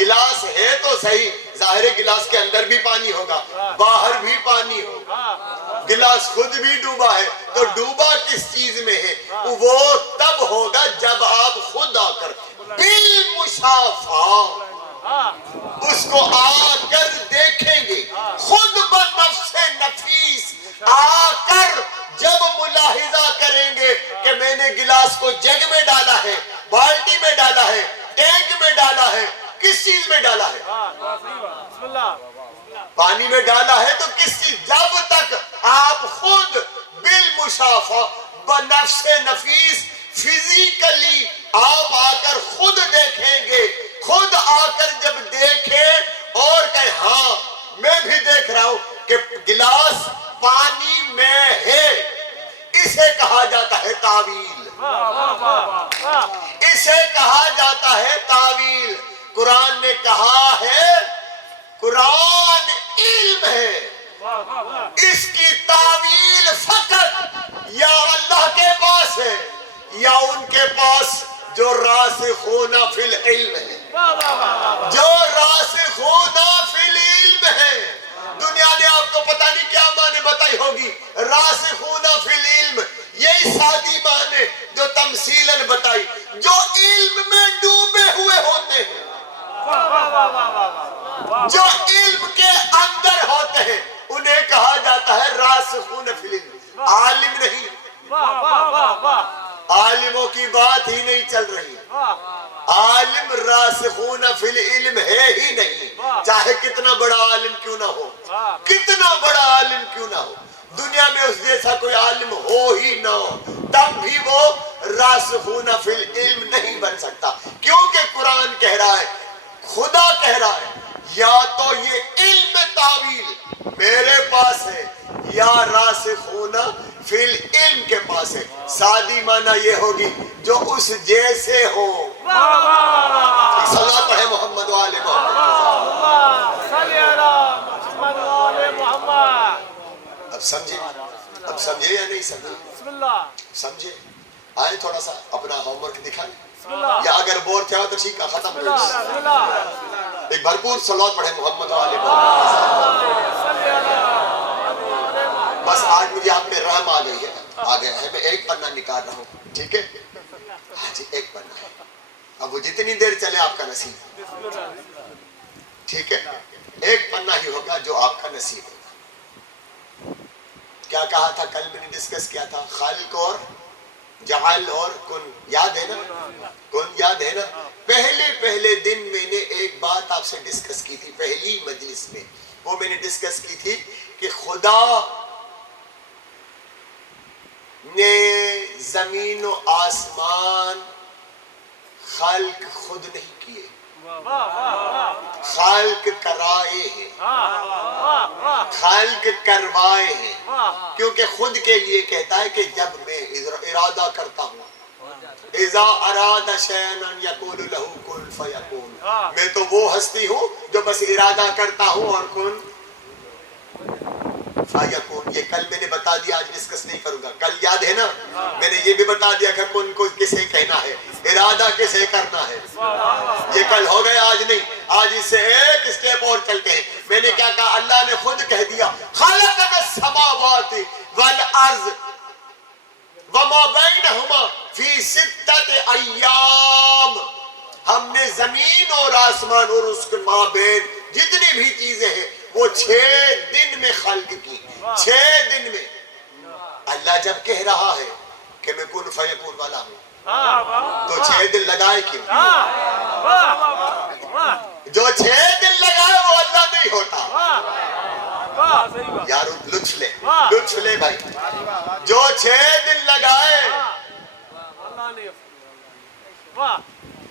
گلاس ہے تو صحیح، ظاہر گلاس کے اندر بھی پانی ہوگا، باہر بھی پانی ہوگا، گلاس خود بھی ڈوبا ہے، تو ڈوبا کس چیز میں ہے؟ وہ تب ہوگا جب آپ خود آ کر بالمشافہ اس کو آ کر دیکھیں گے، خود بنفس نفیس آ کر جب ملاحظہ کریں گے کہ میں نے گلاس کو جگ میں ڈالا ہے، بالٹی میں ڈالا ہے، ٹینک میں ڈالا ہے، کس چیز میں ڈالا ہے؟ پانی میں ڈالا ہے تو کس چیز؟ جب تک آپ خود بالمشافہ بنفس نفیس فزیکلی آپ آ کر خود دیکھیں گے، خود آ کر جب دیکھیں اور کہیں ہاں میں بھی دیکھ رہا ہوں کہ گلاس پانی میں ہے، اسے کہا جاتا ہے تعویل، اسے کہا جاتا ہے تعویل۔ قرآن نے کہا ہے قرآن علم ہے، اس کی تعویل فقط یا اللہ کے پاس ہے یا ان کے پاس جو راسخون فی العلم ہے، جو راسخون فی العلم ہے۔ دنیا نے آپ کو پتہ نہیں کیا معنی بتائی ہوگی، راسخون فی العلم یہی سادی معنی جو تمثیلاً بتائی، جو علم میں ڈوبے ہوئے ہوتے ہیں، جو علم کے اندر ہوتے ہیں، انہیں کہا جاتا ہے راسخون فی العلم، عالم نہیں۔ عالموں کی بات ہی نہیں چل رہی، عالم راسخون فی العلم ہے ہی نہیں، چاہے کتنا بڑا عالم کیوں نہ ہو، کتنا بڑا عالم کیوں نہ ہو، دنیا میں اس جیسا کوئی عالم ہو ہی نہ ہو، تب بھی وہ راسخون فی العلم نہیں بن سکتا، کیونکہ قرآن کہہ رہا ہے، خدا کہہ رہا ہے یا تو یہ علم تعویل میرے پاس ہے یا راسخون فی العلم کے پاس ہے۔ سادی معنی یہ ہوگی جو اس جیسے ہو۔ صلاۃ پڑھے محمد و آل محمد۔ اب سمجھے یا نہیں سمجھے؟ آئے تھوڑا سا اپنا ہوم ورک دکھائیں، یا اگر بور تھے تو ٹھیک ہے ختم ہو گیا۔ ایک بھرپور صلوات پڑھے محمد و آل محمد۔ بس آج مجھے آپ پہ رحم آ گئی ہے، آ گیا ہے، میں ایک پنہ نکال رہا ہوں، ٹھیک ہے؟ ہاں جی ایک پنہ ہے، اب وہ جتنی دیر چلے آپ کا نصیب، ٹھیک ہے؟ ایک پنہ ہی ہوگا جو آپ کا نصیب ہوگا۔ کیا کہا تھا کل میں نے ڈسکس کیا تھا؟ خالق اور جعل اور کن، یاد ہے نا؟ کن یاد ہے نا؟ پہلے دن میں نے ایک بات آپ سے ڈسکس کی تھی پہلی مجلس میں، وہ میں نے ڈسکس کی تھی کہ خدا نے زمین و آسمان خلق خود نہیں کیے، خلق کرائے ہیں، خلق کروائے ہیں، کیونکہ خود کے لیے کہتا ہے کہ جب میں ارادہ کرتا ہوں، اذا اراد شیئا یقول له کن فیکون، میں تو وہ ہستی ہوں جو بس ارادہ کرتا ہوں اور کن فیکون۔ یہ کل میں نے بتا دیا، آج ڈسکس نہیں کروں گا، کل یاد ہے نا؟ میں نے یہ بھی بتا دیا کہ کن کو کسے کہنا ہے، ارادہ کسے کرنا ہے، یہ کل ہو گئے، آج نہیں، آج اس سے ایک سٹیپ اور چلتے ہیں۔ میں نے کیا کہا؟ اللہ نے خود کہہ دیا خلقنا السماوات والارض وما بینہما فی ستۃ ایام، ہم نے زمین اور آسمان اور اس کے مابین جتنی بھی چیزیں ہیں وہ 6 دن میں خلق کی، 6 دن میں۔ اللہ جب کہہ رہا ہے کہ میں کن فیکون والا ہوں تو 6 دن لگائے کیوں؟ جو 6 دن لگائے وہ اللہ نہیں ہوتا۔ یار لطف لے بھائی، جو 6 دن لگائے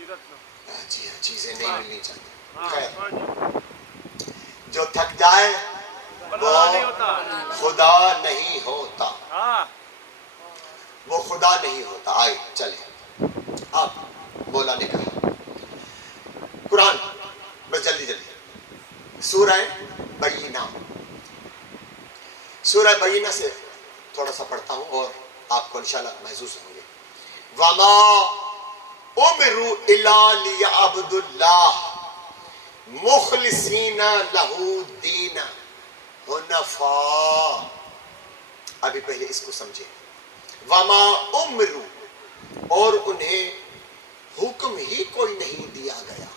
جی ہاں، چیزیں نہیں ملنی چاہیے. خیر، جو تھک جائے وہ خدا نہیں ہوتا. وہ خدا نہیں ہوتا. آئے چلے اب مولا نے کہا قرآن، بس جلدی جلدی، سورہ بینہ. سورہ بینہ سے تھوڑا سا پڑھتا ہوں اور آپ کو انشاءاللہ محسوس ہوں گے. وَمَا أُمِرُوا إِلَّا لِيَعْبُدُوا اللَّهَ مُخْلِصِينَ لَهُ الدِّينَ حُنَفَاءَ. ابھی پہلے اس کو سمجھیں. وَمَا أُمِرُوا، اور انہیں حکم ہی کوئی نہیں دیا گیا.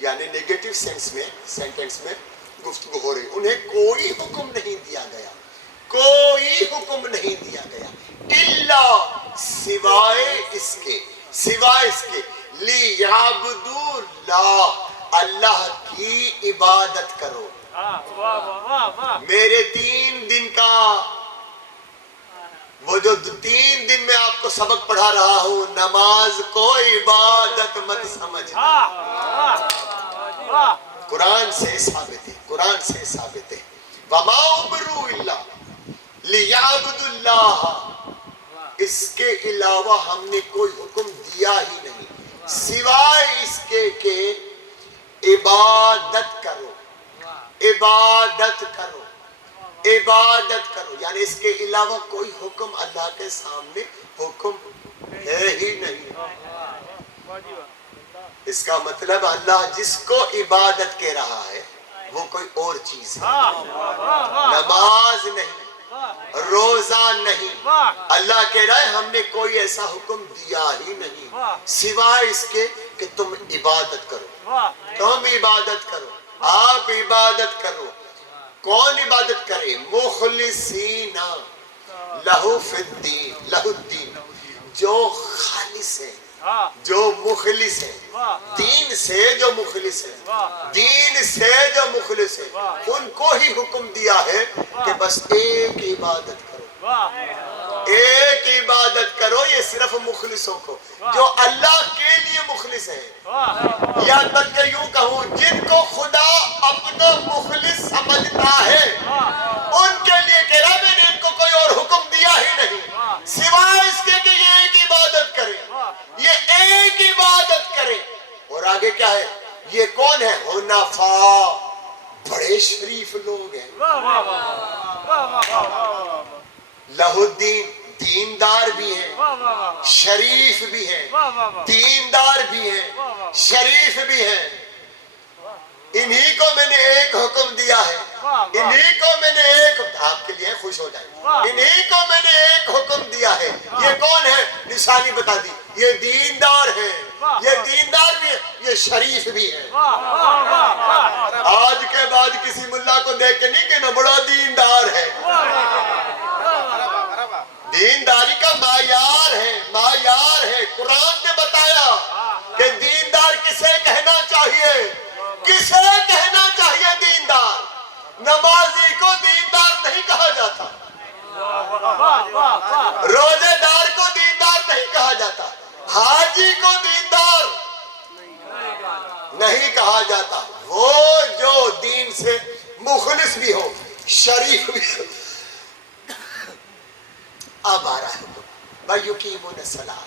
یعنی نیگیٹو سینٹنس میں گفتگو ہو رہی. انہیں کوئی حکم نہیں دیا گیا، کوئی حکم نہیں دیا گیا. الا، سوائے اس کے لیعبدوا اللہ، اللہ کی عبادت کرو. میرے 3 دن کا وہ جو 3 دن میں آپ کو سبق پڑھا رہا ہوں، نماز کو عبادت مت سمجھنا. قرآن سے ثابت ہے، قرآن سے ثابت ہے. وما امروا الا لیعبدوا اللہ، اس کے علاوہ ہم نے کوئی حکم دیا ہی نہیں سوائے اس کے کہ عبادت کرو، عبادت کرو، عبادت کرو. یعنی اس کے علاوہ کوئی حکم اللہ کے سامنے حکم ہے ہی نہیں. اس کا مطلب اللہ جس کو عبادت کہہ رہا ہے وہ کوئی اور چیز ہے. نماز نہیں، روزہ نہیں. اللہ کہہ رہا ہے ہم نے کوئی ایسا حکم دیا ہی نہیں سوائے اس کے کہ تم عبادت کرو. تم عبادت کرو، آپ عبادت کرو. کون عبادت کرے؟ مخلصین لہو فی الدین، لہو الدین، جو خالص ہے، جو مخلص ہے. دین سے جو مخلص ہے، دین سے جو مخلص ہے، ان کو ہی حکم دیا ہے کہ بس ایک عبادت کرو، ایک عبادت کرو. یہ صرف مخلصوں کو، جو اللہ کے لیے مخلص ہے، یا بلکہ یوں کہوں جن کو خدا اپنا مخلص سمجھتا ہے، ان کے لیے کہہ رہا میں نے ان کو کوئی اور حکم دیا ہی نہیں سوائے اس کے کہ یہ ایک عبادت کرے، یہ ایک عبادت کرے. اور آگے کیا ہے؟ یہ کون ہے؟ حنفاء، بڑے شریف لوگ ہیں. لہو الدین، دیندار بھی ہیں، شریف بھی ہیں، دیندار بھی ہیں، شریف بھی ہیں. انہی کو میں نے ایک حکم دیا ہے، انہی کو میں نے ایک، آپ کے لیے خوش ہو جائیں، انہی کو میں نے ایک حکم دیا ہے. یہ کون ہے؟ نشانی بتا دی. یہ دیندار ہے، یہ دیندار بھی ہے، یہ شریف بھی ہے. آج کے بعد کسی ملا کو دیکھ کے نہیں کہنا بڑا دیندار ہے. دینداری کا معیار ہے، معیار ہے. قرآن نے بتایا کہ دیندار کسے کہنا چاہیے، کسے کہنا چاہیے دیندار. نمازی کو دیندار نہیں کہا جاتا، روزے دار کو دیندار نہیں کہا جاتا، حاجی کو دیندار نہیں کہا جاتا. وہ جو دین سے مخلص بھی ہو، شریف بھی ہو. اب آ رہا ہے وَيُقِيمُونَ الصَّلَاةَ،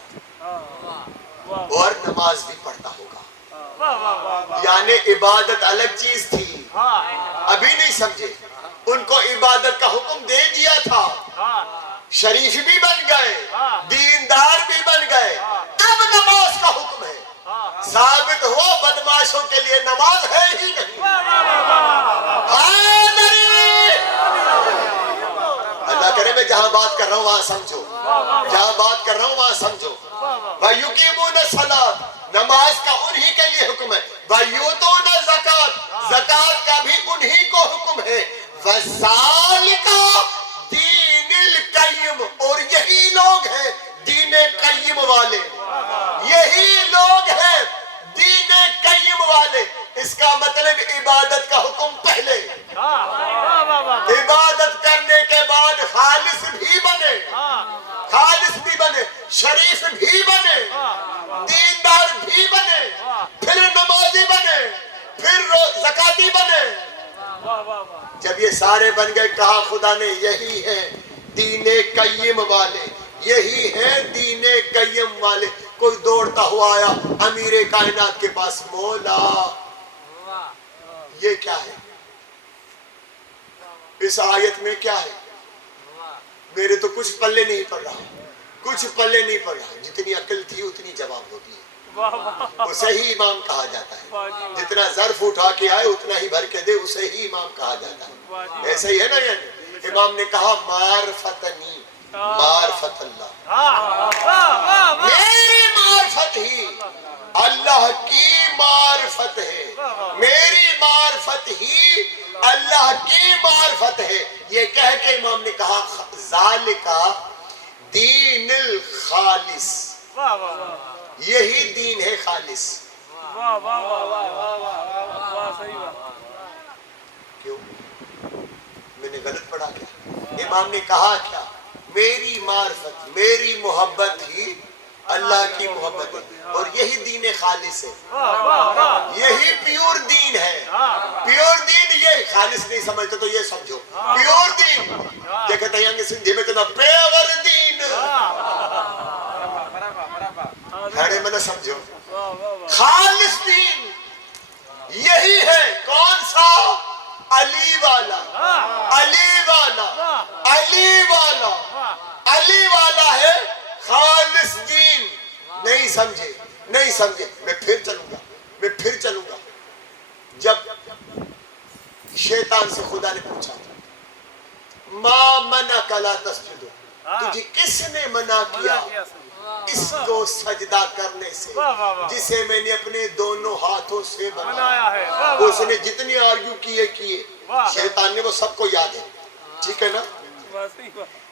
اور نماز بھی پڑھتا ہوگا. یعنی عبادت الگ چیز تھی، ابھی نہیں سمجھے. ان کو عبادت کا حکم دے دیا تھا، شریف بھی بن گئے، دیندار بھی بن گئے. اب نماز کا حکم ہے. ثابت ہو بدماشوں کے لیے نماز ہے ہی نہیں. اللہ کرے میں جہاں بات کر رہا ہوں وہاں سمجھو، جہاں بات کر رہا ہوں وہاں سمجھو. وَيُقِيمُونَ الصَّلَاةَ، نماز کا انہی کے لیے حکم ہے. وَيُؤْتُونَ الزَّكَاةَ، زکوٰۃ کا بھی انہی کو حکم ہے. وَذَلِكَ دین القیم، اور یہی لوگ ہیں دین قیم والے، یہی لوگ ہیں دین قیم والے. اس کا مطلب عبادت کا حکم پہلے، عبادت کرنے کے بعد خالص بھی بنے، خالص بھی بنے، شریف بھی بنے، دیندار یہ سارے بن گئے. کہا خدا نے یہی ہے دین قیم والے, یہی ہے دین قیم والے. کوئی دوڑتا ہوا آیا امیر کائنات کے پاس, مولا یہ کیا ہے, اس آیت میں کیا ہے؟ میرے تو کچھ پلے نہیں پڑ رہا, کچھ پلے نہیں پڑ رہا. جتنی عقل تھی اتنی جواب ہوتی ہے. اسے ہی امام کہا جاتا ہے. جتنا ظرف اٹھا کے آئے اتنا ہی بھر کے دے, اسے ہی امام کہا جاتا ہے. ایسا ہی ہے نا. یعنی امام نے کہا معرفتنی معرفت اللہ, میری معرفت ہی اللہ کی معرفت ہے, میری معرفت ہی اللہ کی معرفت ہے. یہ کہہ کے امام نے کہا ذالکا دین الخالص, یہی دین ہے خالص. کیوں میں نے غلط پڑھا کیا؟ امام نے کہا کیا؟ میری معرفت, میری محبت ہی اللہ کی محبت ہے, اور یہی دین خالص ہے, یہی پیور دین ہے. پیور دین یہ خالص نہیں سمجھتے تو یہ سمجھو پیور دین. یہ کہتے ہیں سندھی میں کہتا پیور دین, کھڑے میں نہ سمجھو. خالص دین یہی ہے. کون سا؟ علی والا, علی والا, علی والا, علی والا ہے خالص دین. نہیں سمجھے, نہیں سمجھے. میں پھر چلوں گا, میں پھر چلوں گا. جب شیطان سے خدا نے پوچھا ما منعک لا تسجد, تجھے کس نے منع کیا اس کو سجدہ کرنے سے جسے میں نے اپنے دونوں ہاتھوں سے بنایا ہے؟ اس نے جتنی آرگیو کیے شیطان نے وہ سب کو یاد ہے. ٹھیک ہے نا.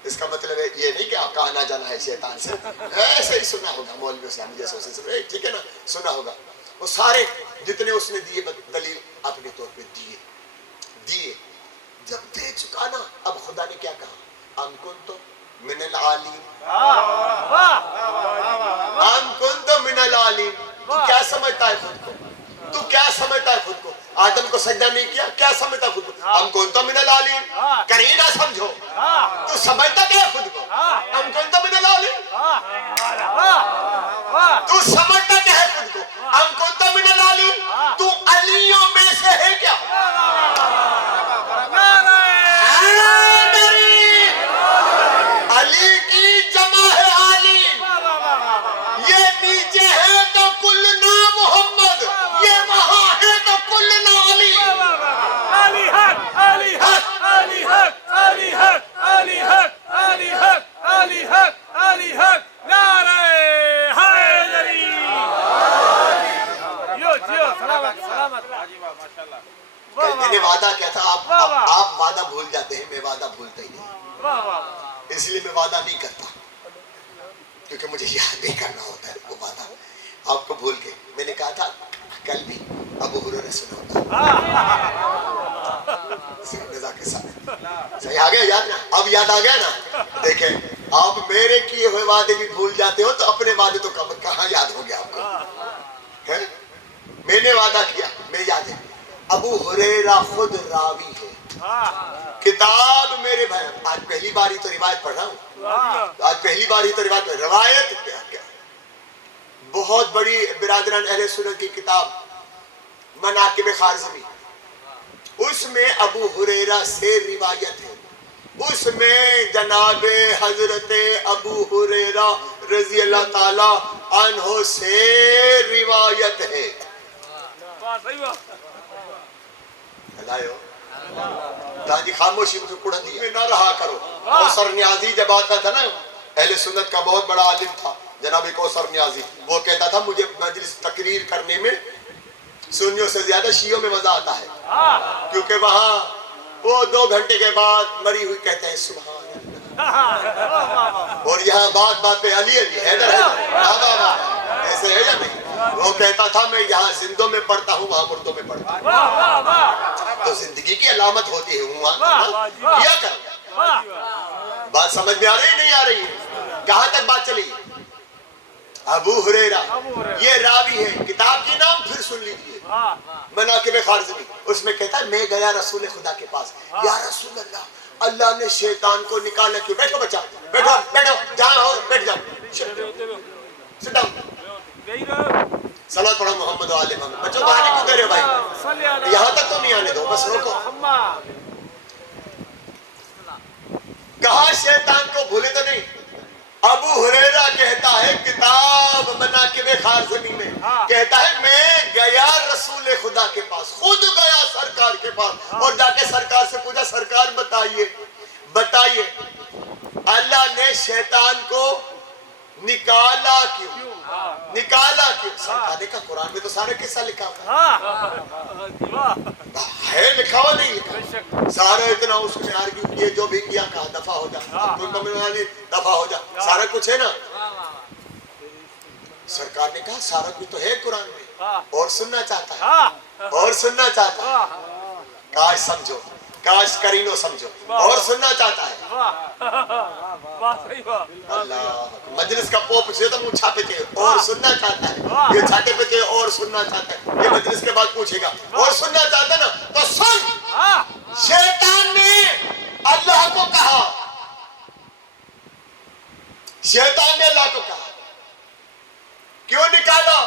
اس کا مطلب ہے یہ نہیں کہ آپ کہاں نہ جانا ہے شیطان سے, ایسے ہی سنا ہوگا مولوی سے, ہم جیسے سے, ٹھیک ہے نا, سنا ہوگا. وہ سارے جتنے اس نے دیے دلیل اپنے طور پہ دیے. جب دے چکا نا, اب خدا نے کیا کہا؟ ام کنتم من العالین, ام کنتم من العالین. تو کیا سمجھتا ہے خود کو, تو کیا سمجھتا ہے خود کو؟ آدم کو سجدہ نہیں کیا, کیا سمجھتا خود کو؟ ام کنتم من العالین. کرینہ سمجھو, تو سمجھتا کیا خود کو؟ ام کنتم من العالین. تو سمجھتا کیا ہے خود کو؟ ام کنتم من العالین. تو علیوں میں سے ہے کیا؟ علی کی جمع ہے عالین. یہ نیچے ہے تو کلنا محمد, یہ وہاں ہے تو کلنا علی. علی حق, علی حق, علی حق, علی حق, علی حق, علی حق, علی حق, علی حق. نعرہ حیدری. جیو سلامت سلامت. میں نے وعدہ کیا تھا, آپ وعدہ بھول جاتے ہیں, میں وعدہ بھولتا ہی نہیں. اس لیے میں وعدہ نہیں کرتا, کیونکہ مجھے یاد نہیں کرنا ہوتا ہے وہ وعدہ آپ کو بھول کے. میں نے کہا تھا کل بھی ابو ہریرہ سنا ہوتا کے ساتھ. صحیح آ گیا یاد نا, اب یاد آ گیا نا. دیکھیں آپ میرے کیے ہوئے وعدے بھی بھول جاتے ہو, تو اپنے وعدے تو کہاں یاد ہو گیا آپ کو؟ میں نے وعدہ کیا, میں یاد ہے. ابو ہریرہ خود راوی ہے. کتاب میرے بھائی, آج پہلی بار ہی تو روایت پڑھ رہا ہوں, آج پہلی بار ہی تو روایت کیا بہت بڑی برادران اہل سنت کی کتاب مناقب خارزمی, اس میں ابو ہریرہ سے روایت ہے. اس میں جناب حضرت ابو ہریرہ رضی اللہ تعالی عنہ سے روایت ہے. جی خاموشی مجھے کڑا دی میں نہ رہا کرو. کوثر نیازی جب آتا تھا نا, اہل سنت کا بہت بڑا عالم تھا جناب کوثر نیازی, وہ کہتا تھا مجھے مجلس تقریر کرنے میں سنیوں سے زیادہ شیعوں میں مزہ آتا ہے, کیونکہ وہاں وہ 2 گھنٹے کے بعد مری ہوئی کہتے ہیں سبحان اللہ, اور یہاں بات پہ علی علی حیدر حیدر, ایسے ہے یا نہیں؟ وہ کہتا تھا میں یہاں زندوں میں پڑھتا ہوں, وہاں مردوں میں پڑھتا ہوں. تو زندگی کی علامت ہوتی ہے کیا کریں. بات سمجھ میں آ رہی نہیں آ رہی؟ کہاں تک بات چلی؟ ابو ہریرہ یہ راوی ہے، کتاب کی نام پھر سن لیجئے، مناقب خارزمی، اس میں کہتا ہے میں گیا رسول خدا کے پاس، یا رسول اللہ، اللہ نے شیطان کو نکالا کیوں؟ بیٹھو بچہ، بیٹھو بیٹھو، جہاں ہو بیٹھ جاؤ، sit down. صلوات پڑھو محمد و آل محمد. بچوں کو آنے کیوں دے رہے ہو بھائی؟ یہاں تک تو نہیں آنے دو، بس روکو. کہا شیطان کو بھولے تو نہیں. ابو ہریرہ کہتا ہے کتاب مناقب خارزمی میں کہتا ہے میں گیا رسول خدا کے پاس، خود گیا سرکار کے پاس اور جا کے سرکار سے پوچھا سرکار بتائیے اللہ نے شیطان کو نکالا کیوں؟ سرکار نے کہا قرآن میں تو سارے قصہ لکھا ہوا ہے لکھا ہوا نہیں لکھا، سارا اتنا اس میں آرگیو کیے، جو بھی کیا کہا دفع ہو جا، دفع ہو جا، سارا کچھ ہے نا. سرکار نے کہا سارا کچھ تو ہے قرآن میں، اور سننا چاہتا ہے، کاش سمجھو، کاش کرینو سمجھو، اور سننا چاہتا ہے. اللہ مجلس کا پوپ سے تو منہ چھاپے تھے اور سننا چاہتا ہے، یہ چھاتے پہ تھے اور سننا چاہتا ہے، یہ مجلس کے بعد پوچھے گا اور سننا چاہتا ہے نا تو سن. شیطان نے اللہ کو کہا، کیوں نکالا؟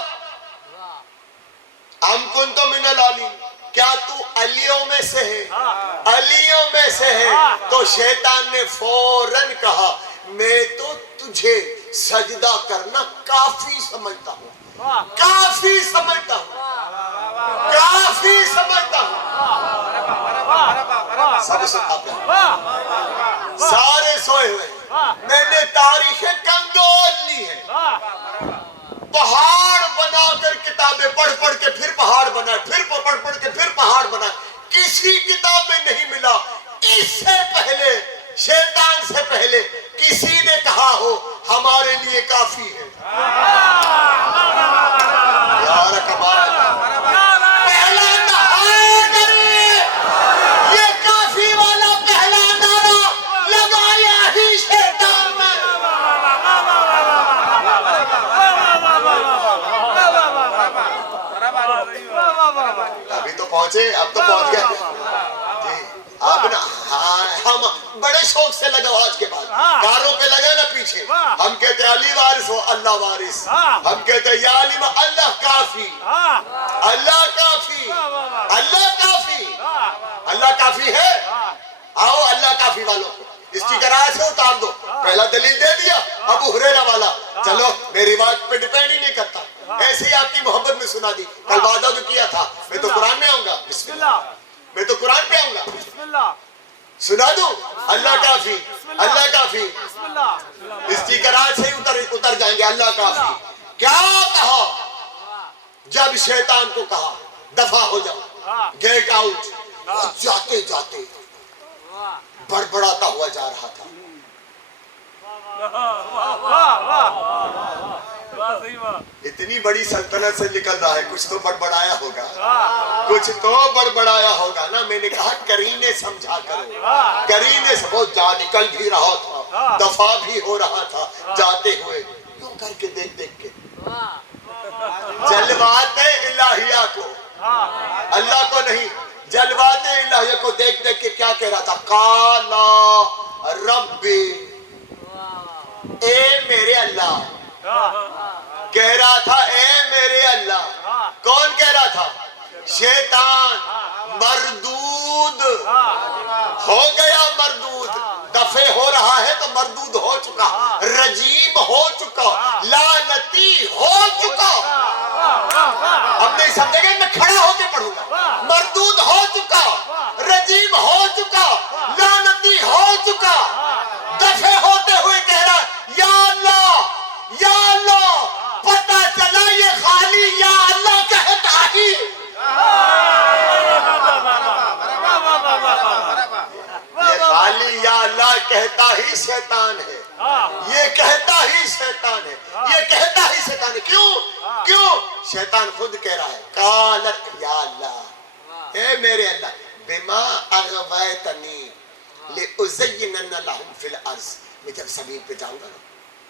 ام کنتم من العالین، کیا تو علیوں میں سے ہے؟ تو شیطان نے فوراً کہا میں تو تجھے سجدہ کرنا کافی سمجھتا ہوں. سارے سوئے ہوئے، میں نے تاریخ کنگول لی ہے، پہاڑ بنا کر کتابیں پڑھ کے پھر پہاڑ بنائے، پھر پڑھ کے پھر پہاڑ بنائے، کسی کتاب میں نہیں ملا اس سے پہلے، شیطان سے پہلے کسی نے کہا ہو ہمارے لیے کافی ہے. یار کمال، پہلا نعرہ، یہ کافی والا پہلا نعرہ لگایا ہی شیطان نے. ابھی تو پہنچے، اب تو پہنچ گئے. اب نا ہم بڑے شوق سے لگا آج کے بعد، کاروں پہ لگا نا پیچھے، ہم کہتے علی وارث ہو اللہ وارث، ہم کہتے یا علی اللہ کافی، اللہ کافی ہے. آؤ اللہ کافی والوں کو اس کی گراج سے اتار دو. پہلا دلیل دے دیا ابو ہریرہ والا، چلو میری بات پہ ڈیپینڈ ہی نہیں کرتا، ایسے ہی آپ کی محبت میں سنا دی. کل وعدہ جو کیا تھا میں تو قرآن میں آؤں گا، بسم اللہ، میں تو قرآن پہ آؤں گا، سنا دوں اللہ کافی، اس کی گراج سے اتر جائیں گے اللہ کافی. کیا کہا جب شیطان کو کہا دفع ہو جاؤ، گیٹ آؤٹ، جاتے جاتے بڑبڑاتا ہوا جا رہا تھا. اتنی بڑی سلطنت سے نکل رہا ہے، کچھ تو بڑبڑایا ہوگا نا. میں نے کہا کرینے سمجھا کرو، کرینے سے بہت جا نکل بھی رہا تھا، دفع بھی ہو رہا تھا، جاتے ہوئے کیوں کر کے دیکھ کے جلوات الہیہ کو، اللہ کو نہیں، جلوات الہیہ کو دیکھ کے کیا کہہ رہا تھا؟ قالا ربی، اے میرے اللہ، کہہ رہا تھا اے میرے اللہ. کون کہہ رہا تھا؟ شیطان. مردود ہو گیا، مردود دفع ہو رہا ہے تو مردود ہو چکا، رجیم ہو چکا، لعنتی ہو چکا. اب نہیں سمجھے گا، میں کھڑا ہو کے پڑھوں گا. مردود ہو چکا، رجیم ہو چکا، لعنتی ہو چکا. دفع ہوتے ہوئے کہہ رہا یا اللہ، یا اللہ. پتہ چلا یہ خالی یا اللہ کہتا ہی، یہ خالی یا اللہ کہتا ہی شیطان ہے، یہ کہتا ہی شیطان ہے. کیوں؟ شیطان خود کہہ رہا ہے قالت یا اللہ، اے میرے اللہ، بما اغویتنی لأزینن لہم فی الارض. میں جب زمین پہ جاؤں گا نا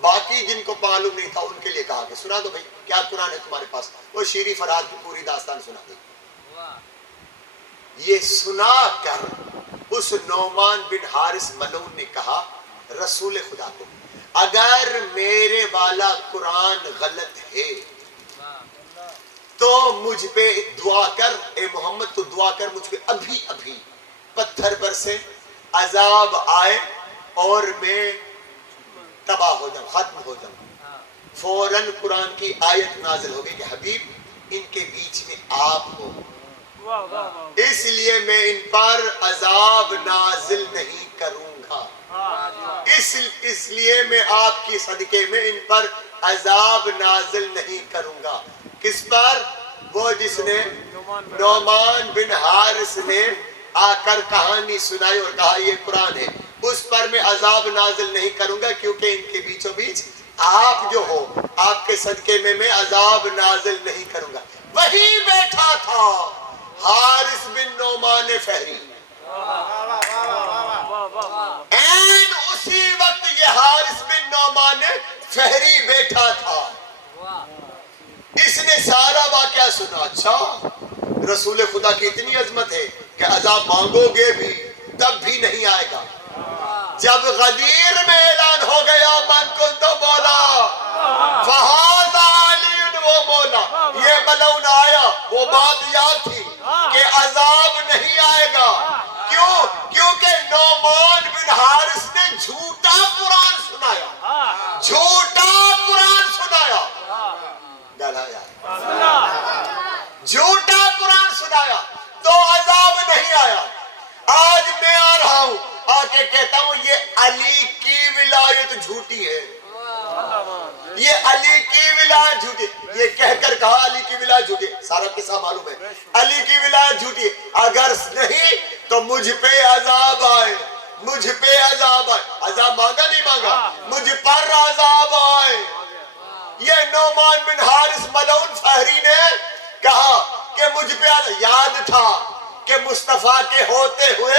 باقی جن کو معلوم نہیں تھا ان کے لیے کہا کہ سنا دو بھائی کیا قرآن ہے تمہارے پاس. وہ شیری فرحات کی پوری داستان سنا دی. یہ سنا کر اس نعمان بن حارث ملعون نے کہا رسول خدا کو اگر میرے والا قرآن غلط ہے تو مجھ پہ دعا کر، اے محمد تو دعا کر مجھ پہ ابھی ابھی پتھر پر سے عذاب آئے اور میں تباہ ہو جاؤں، ختم ہو جاؤں. فوراً قرآن کی آیت نازل ہو گئی کہ حبیب ان کے بیچ میں آپ ہو، اس لیے میں ان پر عذاب نازل نہیں کروں گا، اس لیے میں آپ کی صدقے میں ان پر عذاب نازل نہیں کروں گا. کس پر؟ وہ جس نے نعمان بن حارث نے آ کر کہانی سنائی اور کہا یہ قرآن ہے، اس پر میں عذاب نازل نہیں کروں گا کیونکہ ان کے بیچوں بیچ آپ جو ہو، آپ کے صدقے میں عذاب نازل نہیں کروں گا. وہی بیٹھا تھا حارث بن نعمان فہری، این اسی وقت یہ حارث بن نعمان فہری بیٹھا تھا. اس نے سارا واقعہ سنا. اچھا رسول خدا کی اتنی عظمت ہے کہ عذاب مانگو گے بھی تب بھی نہیں آئے گا. جب غدیر میں اعلان ہو گیا من کنت مولا فہذا علی وہ مولا، یہ ملعون آیا، وہ بات یاد تھی کہ عذاب نہیں آئے گا. کیوں؟ کیونکہ نعمان بن حارث نے جھوٹا قرآن سنایا، جھوٹا قرآن سنایا، جھوٹا قرآن سنایا تو عذاب نہیں آیا. آج میں آ رہا ہوں آ کے کہتا ہوں یہ علی کی ولایت جھوٹی ہے، یہ علی کی ولایت جھوٹی، یہ کہہ کر کہا علی کی ولایت جھوٹی. سارا قصہ معلوم ہے، علی کی ولایت جھوٹی ہے. اگر نہیں تو مجھ پہ عذاب آئے، مجھ پہ عذاب آئے. عذاب مانگا نہیں مانگا، مجھ پر عذاب آئے. یہ نعمان بن حارث ملعون فہری نے کہا کہ مجھ پہ یاد تھا کہ مصطفیٰ کے ہوتے ہوئے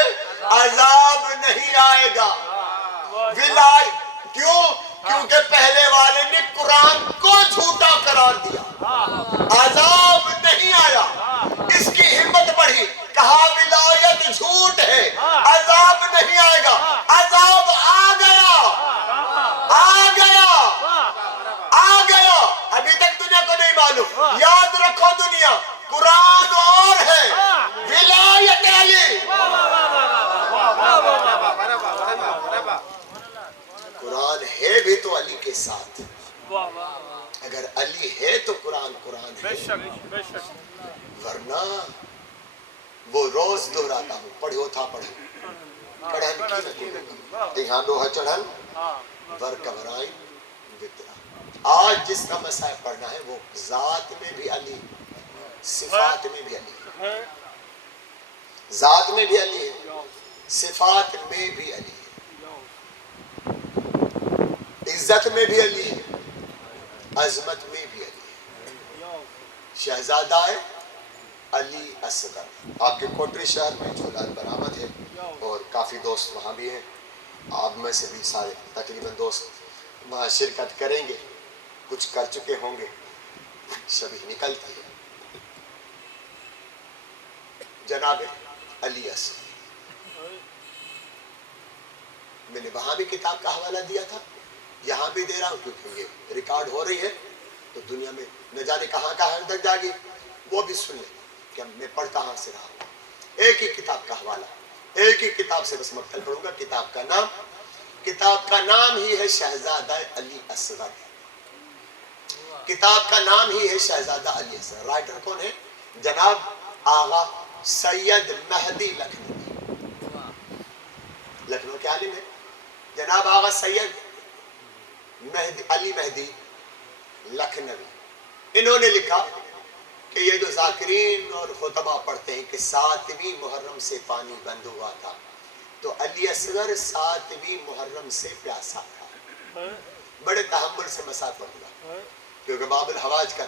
عذاب نہیں آئے گا. کیوں؟ کیونکہ پہلے والے نے قرآن کو جھوٹا قرار دیا، عذاب نہیں آیا. اس کی ہمت بڑھی، کہا ولایت جھوٹ ہے، عذاب نہیں آئے گا. عذاب آ گیا، آ گیا، آ گیا. ابھی تک دنیا کو نہیں معلوم. یاد رکھو دنیا، قرآن اور ہے، ولایت علی. قرآن ہے بھی تو علی کے ساتھ. اگر علی ہے تو قرآن قرآن ہے، ورنہ وہ روز دہراتا ہوں پڑھو تھا پڑھو کڑھن کی دیہاں دوہا چڑھن ور کورائیں وطرہ. آج جس کا مسائل پڑھنا ہے وہ ذات میں بھی علی، صفات میں بھی علی ہے، ذات میں بھی علی ہے، صفات میں بھی علی ہے، عزت میں بھی علی ہے، عظمت میں بھی علی ہے. شہزادہ علی اصغر آپ کے کوٹری شہر میں جھولان برآمد ہے اور کافی دوست وہاں بھی ہیں. آپ میں سے بھی سارے تقریباً دوست وہاں شرکت کریں گے، کچھ کر چکے ہوں گے. شبی نکلتی ہے جناب علی اصغر. میں نے وہاں بھی کتاب کا حوالہ دیا تھا، یہاں بھی دے رہا ہوں کیونکہ یہ ریکارڈ ہو رہی ہے تو دنیا میں نہ جانے کہاں کہاں تک جا گئی. وہ بھی سن لیں کہ میں پڑھ کہاں سے رہا ہوں. ایک ہی کتاب کا حوالہ، ایک ہی کتاب سے بس مقتل پڑھوں گا. کتاب کا نام ہی ہے شہزادہ علی اصغر. کتاب کا نام ہی ہے شہزادہ علی اصغر. رائٹر کون ہے؟ جناب آغا سید مہدی لکھنوی، لکھنؤ کے عالم ہے جناب آغا سید علی مہدی لکھنوی. انہوں نے لکھا کہ یہ جو ذاکرین اور خطبہ پڑھتے ہیں کہ 7ویں محرم سے پانی بند ہوا تھا، تو علی اصغر 7ویں محرم سے پیاسا تھا. بڑے تحمل سے مسائل پڑھوں گا کیونکہ باب الحواج کا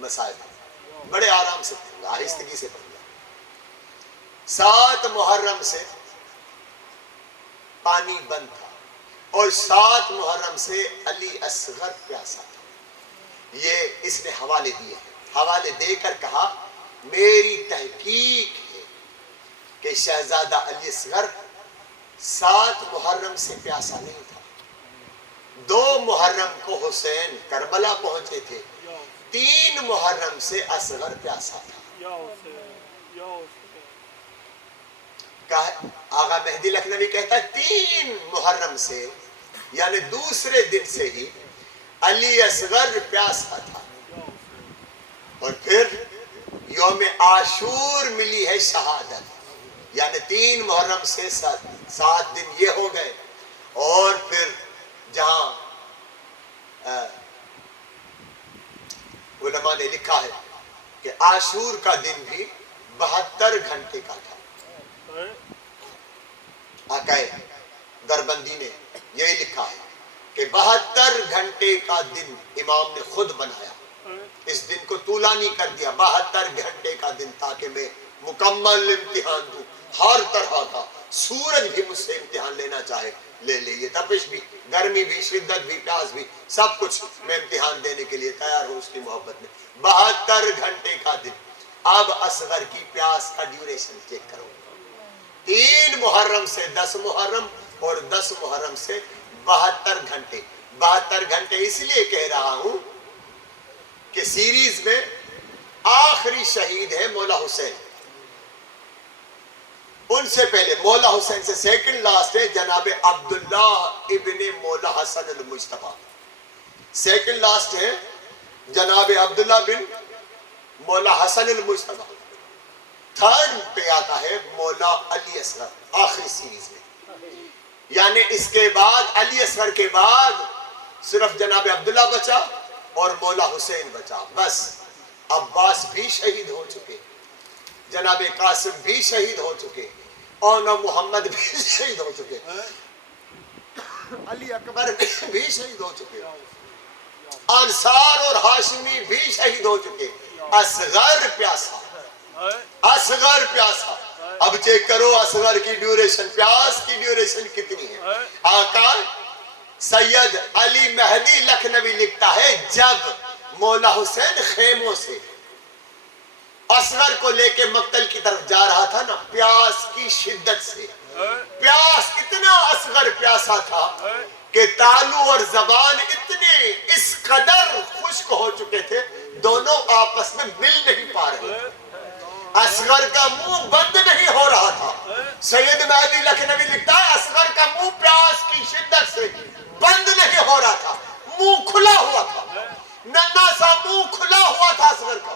مسائل ہے، بڑے آرام سے پڑھوں گا، آہستگی سے پڑھوں گا. 7 محرم سے پانی بند تھا. اور 7 محرم سے علی اصغر پیاسا تھا. یہ اس نے حوالے دیے ہیں. حوالے دے کر کہا میری تحقیق ہے کہ شہزادہ علی اصغر 7 محرم سے پیاسا نہیں تھا. 2 محرم کو حسین کربلا پہنچے تھے. 3 محرم سے اصغر پیاسا تھا. آغا مہدی لکھنوی کہتا ہے 3 محرم سے یعنی دوسرے دن سے ہی علی اصغر پیاسا تھا. اور پھر یوم عاشور ملی ہے شہادت, یعنی 3 محرم سے 7 دن یہ ہو گئے. اور پھر جہاں علماء نے لکھا ہے کہ عاشور کا دن بھی 72 گھنٹے کا تھا. آقائے دربندی نے یہی لکھا ہے کہ 72 گھنٹے کا دن امام نے خود بنایا. اس دن کو طولانی کر دیا 72 گھنٹے کا دن تاکہ میں مکمل امتحان دوں. ہر طرح کا سورج بھی مجھ سے امتحان لینا چاہے لے لے. یہ تپش بھی, گرمی بھی, شدت بھی, پیاس بھی, سب کچھ میں امتحان دینے کے لیے تیار ہوں اس کی محبت میں. 72 گھنٹے کا دن. اب اصغر کی پیاس کا ڈیوریشن چیک کرو. 3 محرم سے 10 محرم اور 10 محرم سے 72 گھنٹے. 72 گھنٹے اس لیے کہہ رہا ہوں کہ سیریز میں آخری شہید ہے مولا حسین. ان سے پہلے مولا حسین سے سیکنڈ لاسٹ ہے جناب عبداللہ ابن مولا حسن المجتبی. سیکنڈ لاسٹ ہے جناب عبداللہ بن مولا حسن المجتبی. تھرڈ پہ آتا ہے مولا علی اصغر آخری سیریز میں. یعنی اس کے بعد علی اصغر کے بعد صرف جناب عبداللہ بچا اور مولا حسین بچا. بس عباس بھی شہید ہو چکے, جناب قاسم بھی شہید ہو چکے, اور محمد بھی شہید ہو چکے, علی اکبر بھی شہید ہو چکے, انصار اور ہاشمی بھی شہید ہو چکے. اصغر پیاسا, اصغر پیاسا. اب چیک کرو اصغر کی ڈیوریشن, پیاس کی ڈیوریشن کتنی ہے. آقا سید علی مہدی لکھنوی لکھتا ہے جب مولا حسین خیموں سے اصغر کو لے کے مقتل کی طرف جا رہا تھا نا, پیاس کی شدت سے, پیاس اتنا اصغر پیاسا تھا کہ تالو اور زبان اتنے اس قدر خشک ہو چکے تھے دونوں آپس میں مل نہیں پا رہے. اصغر کا منہ بند نہیں ہو رہا تھا. سید مہدی لکھنوی لکھتا ہے اصغر کا منہ پیاس کی شدت سے بند نہیں ہو رہا تھا, منہ کھلا ہوا تھا, ننا سا منہ کھلا ہوا تھا اصغر کا.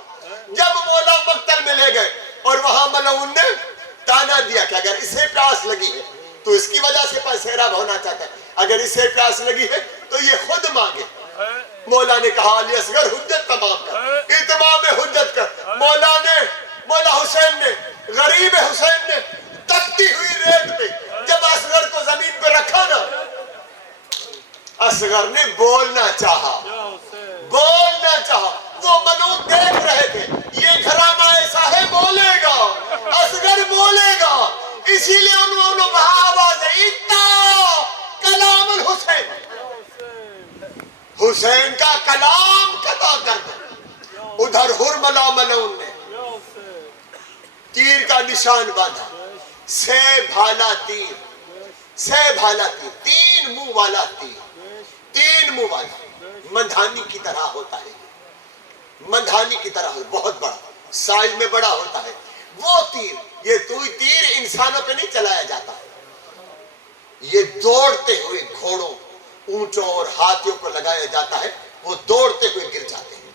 جب مولا مقتل میں لے گئے اور وہاں ملعون نے تانا دیا کہ اگر اسے پیاس لگی ہے تو اس کی وجہ سے سیراب ہونا چاہتا ہے, اگر اسے پیاس لگی ہے تو یہ خود مانگے. مولا نے کہا علی اصغر حجت تمام کر, اتمام حجت کر. مولا حسین نے, غریب حسین نے تپتی ہوئی ریت پہ جب اصغر کو زمین پہ رکھا نا, اصغر نے بولنا چاہا. وہ ملعون دیکھ رہے تھے یہ گھرانہ ایسا ہے بولے گا, اصغر بولے گا, اسی لیے انہوں نے وہاں آواز ہے اتا کلام الحسین, حسین کا کلام قطع کر دو. ادھر حرملا ملعون نے تیر کا نشان باندھا, سے بھالا تیر, 3 منہ والا تیر, 3 منہ والا, مندھانی کی طرح ہوتا ہے, مندھانی کی طرح بہت بڑا, سائز میں بڑا ہوتا ہے وہ تیر. یہ تیر انسانوں پہ نہیں چلایا جاتا, یہ دوڑتے ہوئے گھوڑوں, اونٹوں اور ہاتھیوں کو لگایا جاتا ہے, وہ دوڑتے ہوئے گر جاتے ہیں.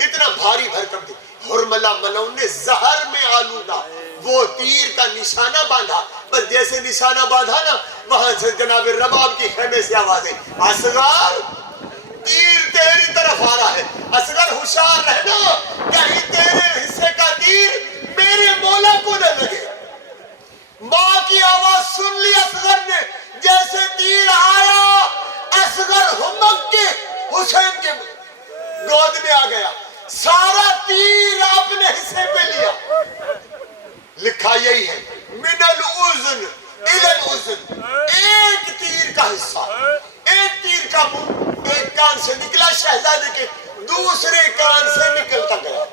اتنا بھاری بھرکم تیر. حرملا ملعون نے زہر میں آلودہ وہ تیر کا نشانہ باندھا. بس جیسے نشانہ باندھا نا وہاں سے جناب رباب کی خیمے سے آوازیں, اصغر تیر تیری طرف آ رہا ہے, اصغر ہوشیار رہنا کہیں تیرے حصے کا تیر میرے مولا کو نہ لگے. ماں کی آواز سن لی اصغر نے, جیسے تیر آیا اصغر ہمک کے حسین کے گود میں آ گیا, سارا تیر اپنے حصے پہ لیا. لکھا یہی ہے من الاذن الى الاذن, ایک تیر کا حصہ. ایک تیر کا منہ ایک کان سے نکلا شہزادے کے, دوسرے کان سے نکلتا گیا.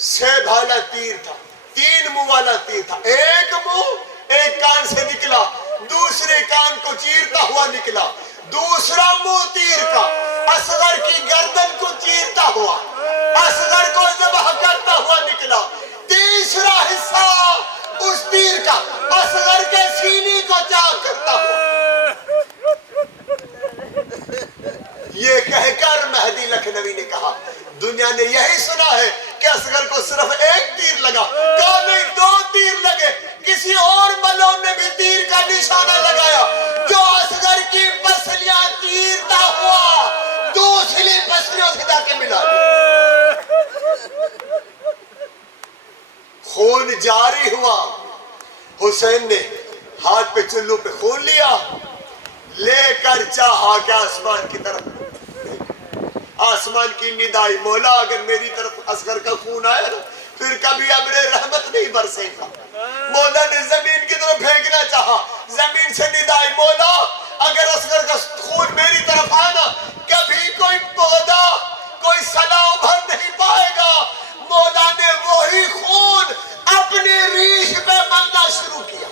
6 بھالا تیر تھا, 3 منہ والا تیر تھا. ایک منہ ایک کان سے نکلا, دوسرے کان کو چیرتا ہوا نکلا. دوسرا منہ تیر کا اصغر کی گردن کو چیرتا ہوا, اصغر کو ذبح کرتا ہوا نکلا. تیسرا حصہ اس تیر کا اصغر کے سینے کو چاک کرتا ہوا. یہ کہہ کر مہدی لکھنوی نے کہا, دنیا نے یہی سنا ہے کہ اصغر کو صرف ایک تیر لگا, کہا نہیں 2 تیر لگے. کسی اور ملعون نے بھی تیر کا نشانہ لگایا جو اصغر کی پسلیاں چیرتا ہوا دوسری پسلیوں سے جا کے ملا. خون جاری ہوا. حسین نے ہاتھ پہ چلو پہ خون لیا, لے کر چاہا کہ آسمان کی طرف, آسمان کی ندائی, مولا اگر میری طرف اصغر کا خون آیا نا پھر کبھی ابر رحمت نہیں برسے گا. مولا نے زمین کی طرف پھینکنا چاہا, زمین سے ندائی, مولا اگر اصغر کا خون میری طرف آنا کبھی کوئی پودا کوئی سلا ابھر نہیں پائے گا. مولا نے وہی خون اپنی ریش پہ ملنا شروع کیا,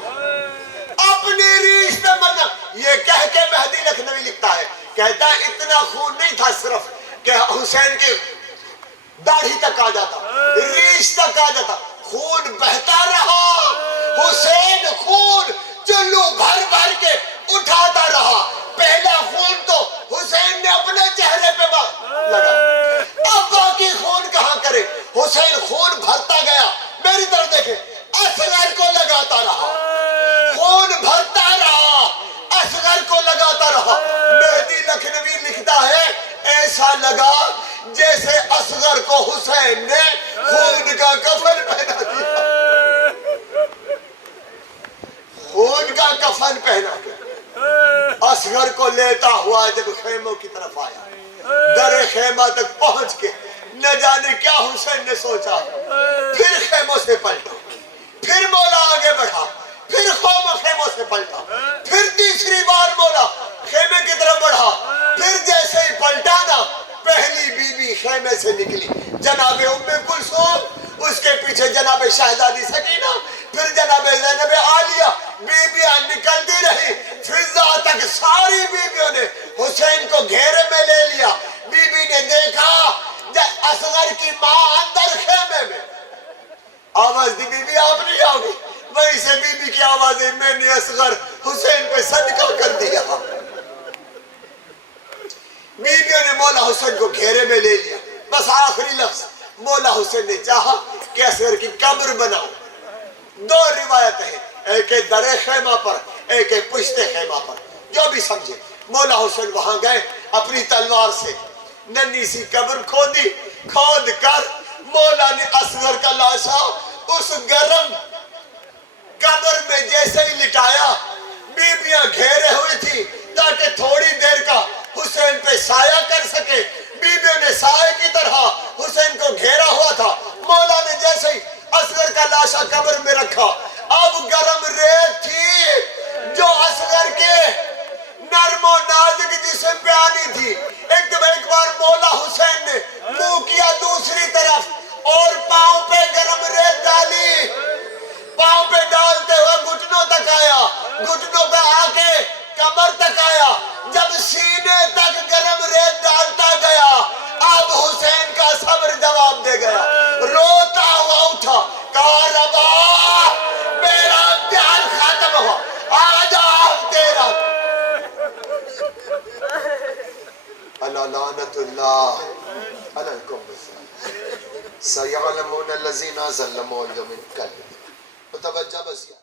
اپنی ریش پہ ملنا. یہ کہہ کے مہدی لکھنوی لکھتا ہے, کہتا ہے اتنا خون نہیں تھا صرف کہ حسین کے داڑھی تک آ جاتا, ریش تک آ جاتا, خون بہتا رہا. حسین خون چلو بھر بھر کے اٹھاتا رہا. پہلا خون تو حسین نے اپنے چہرے پہ لگا, اب باقی خون کہاں کرے. حسین خون بھرتا گیا, میری طرف دیکھیں, اصغر کو لگاتا رہا, خون بھرتا رہا, اصغر کو لگاتا رہا. مہدی لکھنوی لکھتا ہے ایسا لگا جیسے اصغر کو حسین نے خون کا کفن پہنا دیا, خون کا کفن پہنا دیا. اصغر کو لیتا ہوا جب خیموں کی طرف آیا, در خیمہ تک پہنچ کے نہ جانے کیا حسین نے سوچا, پھر خیموں سے پلٹا, پھر مولا آگے بڑھا, پھر خیموں سے پلٹا, پھر تیسری بار مولا خیمے کی طرف بڑھا. پھر جیسے ہی پلٹا نا پہلی بی بی خیمے سے نکلی, جناب ام کلثوم, اس کے پیچھے جناب شہزادی سکینہ, پھر جناب زینب عالیہ. بیویاں نکلتی رہی, فضا تک ساری بیویوں نے حسین کو گھیرے میں لے لیا. بی بی نے دیکھا اصغر کی ماں اندر خیمے میں, آواز دی بی بی آپ نہیں آؤ گی, وہیں سے بی بی کی آواز ہے میں نے اصغر حسین پہ صدقہ کر دیا. بیویوں نے مولا حسین کو گھیرے میں لے لیا. بس آخری لفظ مولا حسین نے چاہا کہ اصغر کی قبر بناؤ. 2 روایتیں ہیں, ایک در خیمہ پر, ایک پشت خیمہ پر, جو بھی سمجھے. مولا حسین وہاں گئے, اپنی تلوار سے ننھی سی قبر کھودی, کھود کر مولا نے اصغر کا لاشا اس گرم قبر میں جیسے ہی لٹایا. بیویاں گھیرے ہوئی تھی تاکہ تھوڑی دیر کا حسین پہ سایہ کر سکے. بیویوں نے سائے کی طرح حسین کو گھیرا ہوا تھا. مولا نے جیسے ہی اصغر کا لاشا قبر میں رکھا, اب گرم ریت تھی جو اصغر کے نرم و نازک جسم پہ آنی تھی. ایک بار مولا حسین نے منہ کیا دوسری طرف اور پاؤں پہ گرم ریت ڈالی. پاؤں پہ ڈالتے ہوئے گھٹنوں تک آیا, گھٹنوں پہ آ کے کمر تک آیا. جب سینے تک گرم ریت ڈالتا گیا اب حسین کا صبر جواب دے گیا. روتا ہوا اٹھا, کہا ربا میرا امتحان ختم ہوا, آج آپ تیرا. اللہ لعنت اللہ علیکم. سیعلمون الذین ظلموا یوم القیامہ. متوجہ بس.